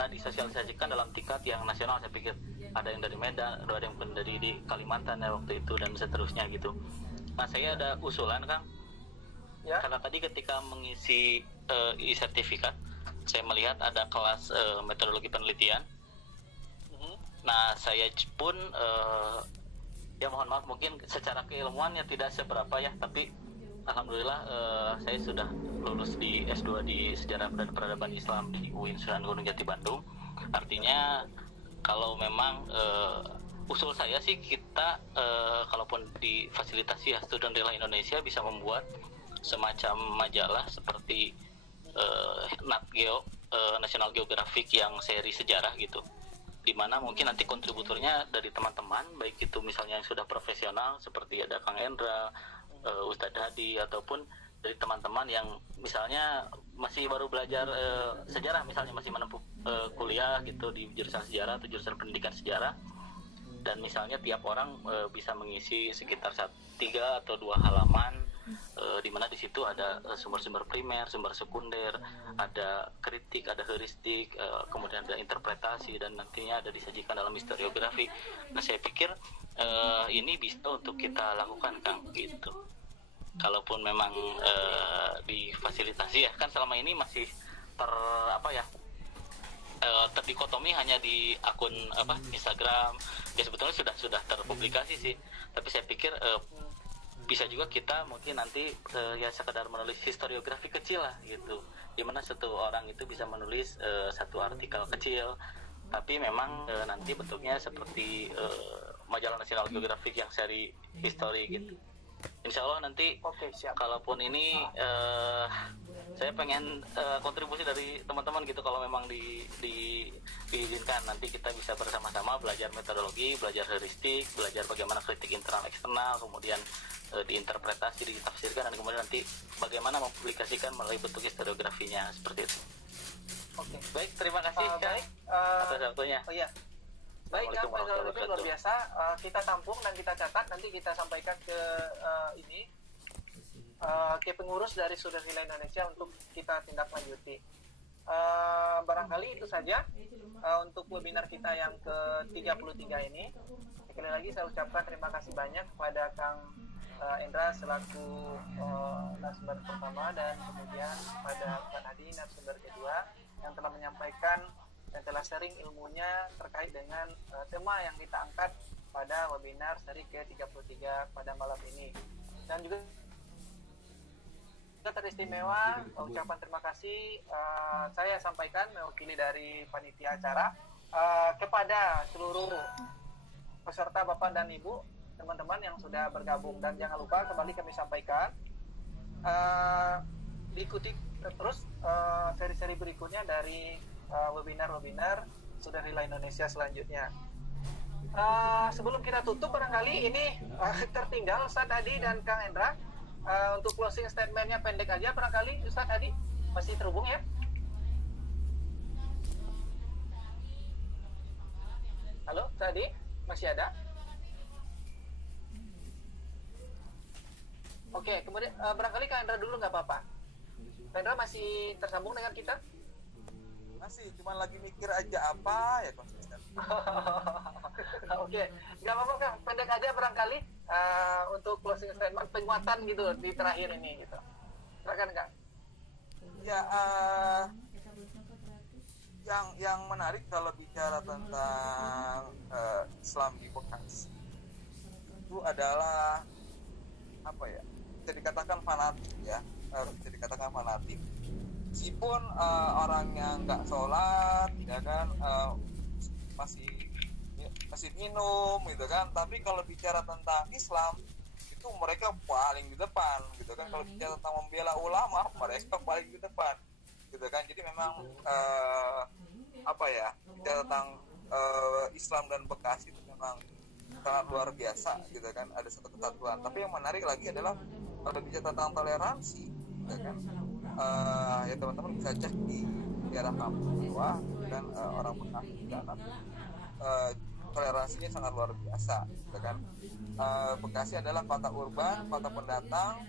nah disosialisasikan dalam tingkat yang nasional. Saya pikir ada yang dari Medan, ada yang dari di Kalimantan ya waktu itu, dan seterusnya gitu. Nah, saya ada usulan, Kang. Ya. Karena tadi ketika mengisi e-sertifikat, saya melihat ada kelas metodologi penelitian. Nah, saya pun ya mohon maaf mungkin secara keilmuannya tidak seberapa ya, tapi alhamdulillah saya sudah lulus di S2 di Sejarah dan Peradaban Islam di UIN Sunan Gunung Jati Bandung. Artinya kalau memang usul saya sih kita kalaupun difasilitasi ya Student Rila Indonesia bisa membuat semacam majalah seperti Nat Geo, National Geographic yang seri sejarah gitu, dimana mungkin nanti kontributornya dari teman-teman, baik itu misalnya yang sudah profesional seperti ada Kang Endra, Ustadz Hadi, ataupun dari teman-teman yang misalnya masih baru belajar sejarah, misalnya masih menempuh kuliah gitu di jurusan sejarah atau jurusan pendidikan sejarah, dan misalnya tiap orang bisa mengisi sekitar 3 atau 2 halaman, di mana di situ ada sumber-sumber primer, sumber sekunder, ada kritik, ada heuristik, kemudian ada interpretasi, dan nantinya ada disajikan dalam historiografi. Nah, saya pikir ini bisa untuk kita lakukan, Kang, gitu. Kalaupun memang difasilitasi ya, kan selama ini masih terdikotomi hanya di akun Instagram. Ya sebetulnya sudah terpublikasi sih, tapi saya pikir bisa juga kita mungkin nanti ya sekedar menulis historiografi kecil lah gitu, dimana satu orang itu bisa menulis satu artikel kecil, tapi memang nanti bentuknya seperti majalah National Geographic yang seri history gitu. Insya Allah nanti kalaupun ini saya pengen kontribusi dari teman-teman gitu, kalau memang diizinkan nanti kita bisa bersama-sama belajar metodologi, belajar heuristik, belajar bagaimana kritik internal eksternal, kemudian diinterpretasi, ditafsirkan, dan kemudian nanti bagaimana mempublikasikan melalui bentuk historiografinya seperti itu. Oke. Baik, terima kasih atas waktunya. Oh iya. Baik, Kang Faizal Arifin, luar biasa. Kita tampung dan kita catat, nanti kita sampaikan ke ke pengurus dari Student Rila Indonesia untuk kita tindak lanjuti. Barangkali itu saja untuk webinar kita yang ke-33 ini. Sekali lagi saya ucapkan terima kasih banyak kepada Kang Endra selaku narasumber pertama, dan kemudian pada Pak Hadi narasumber kedua yang telah menyampaikan dan telah sharing ilmunya terkait dengan tema yang kita angkat pada webinar seri ke-33 pada malam ini. Dan juga teristimewa ucapan terima kasih saya sampaikan mewakili dari panitia acara kepada seluruh peserta Bapak dan Ibu, teman-teman yang sudah bergabung. Dan jangan lupa kembali kami sampaikan diikuti terus seri-seri berikutnya dari webinar-webinar Student Rila Indonesia selanjutnya. Sebelum kita tutup, barangkali ini tertinggal Ustadz Hadi dan Kang Endra, untuk closing statementnya pendek aja barangkali. Ustadz Hadi masih terhubung ya? Halo Ustadz Hadi, masih ada? Oke, kemudian barangkali Kang Endra dulu nggak apa-apa. Kang Endra masih tersambung dengan kita? Masih, cuman lagi mikir aja apa ya konsisten. Oke, nggak apa-apa Kang, pendek aja barangkali untuk closing statement penguatan gitu di terakhir ini gitu. Silakan Kang. Ya, yang menarik kalau bicara tentang Islam di Bekasi itu adalah apa ya, bisa dikatakan fanatik ya, bisa dikatakan fanatik. Meskipun orangnya nggak sholat ya kan, masih minum gitu kan, tapi kalau bicara tentang Islam itu mereka paling di depan gitu kan. Kalau bicara tentang membela ulama, mereka paling di depan gitu kan. Jadi memang apa ya, bicara tentang Islam dan Bekasi itu memang sangat luar biasa gitu kan, ada satu kesatuan. Tapi yang menarik lagi adalah kalau bicara tentang toleransi gitu kan, ya teman-teman bisa cek di daerah kampung bawah dan orang Bekasi di sana, toleransinya sangat luar biasa gitu kan. Bekasi adalah kota urban, kota pendatang.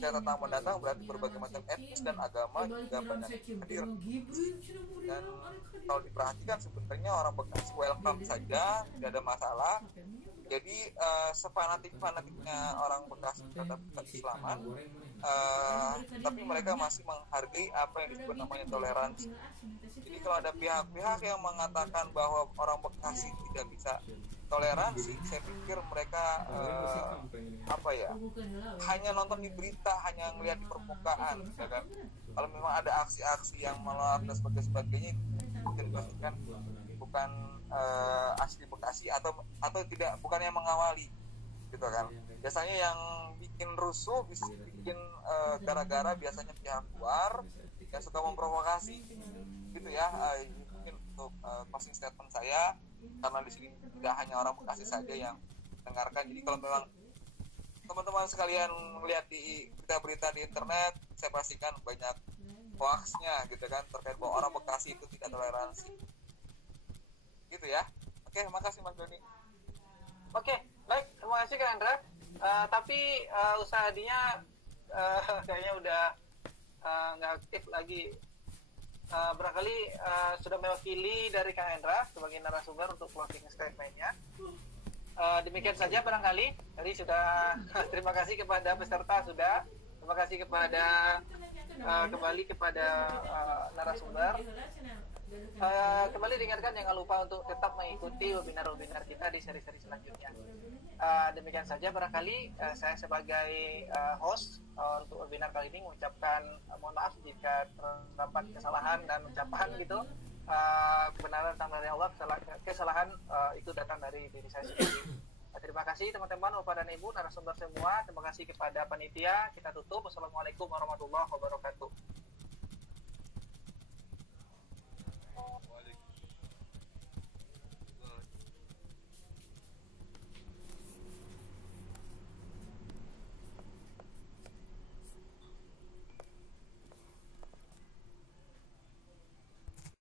Tentang pendatang berarti berbagai macam etnis dan agama juga banyak hadir. Dan kalau diperhatikan sebenarnya orang Bekasi welcome saja, tidak ada masalah. Jadi sepanatik-fanatiknya orang Bekasi terhadap keislaman, tapi mereka masih menghargai apa yang disebut namanya toleransi. Jadi kalau ada pihak-pihak yang mengatakan bahwa orang Bekasi tidak bisa toleransi, saya pikir mereka apa ya, hanya nonton di berita, hanya melihat di permukaan ya kan. Kalau memang ada aksi-aksi yang menolak dan sebagainya, mungkin bukan asli Bekasi atau tidak, bukan yang mengawali gitu kan. Biasanya yang bikin rusuh, bikin gara-gara biasanya pihak luar yang suka memprovokasi gitu ya. Mungkin untuk closing statement saya, karena di sini tidak hanya orang Bekasi saja yang mendengarkan. Jadi kalau memang teman-teman sekalian melihat di berita-berita di internet, saya pastikan banyak hoaxnya gitu kan, terkait bahwa orang Bekasi itu tidak toleransi gitu ya. Oke, makasih Mas Doni. Oke, baik, terima kasih Kak Hendra. Tapi usaha Adinya kayaknya udah nggak aktif lagi. Barangkali sudah mewakili dari Kak Hendra sebagai narasumber untuk closing statement-nya. Demikian saja barangkali. Tadi sudah terima kasih kepada peserta, sudah terima kasih kepada kembali kepada narasumber. Kembali diingatkan jangan lupa untuk tetap mengikuti webinar-webinar kita di seri-seri selanjutnya. Demikian saja barangkali saya sebagai host untuk webinar kali ini mengucapkan mohon maaf jika terdapat kesalahan dan ucapan gitu. Kebenaran datang dari Allah, kesalahan itu datang dari diri saya sendiri. Terima kasih teman-teman, Bapak dan Ibu, narasumber semua. Terima kasih kepada panitia. Kita tutup. Wassalamualaikum warahmatullahi wabarakatuh.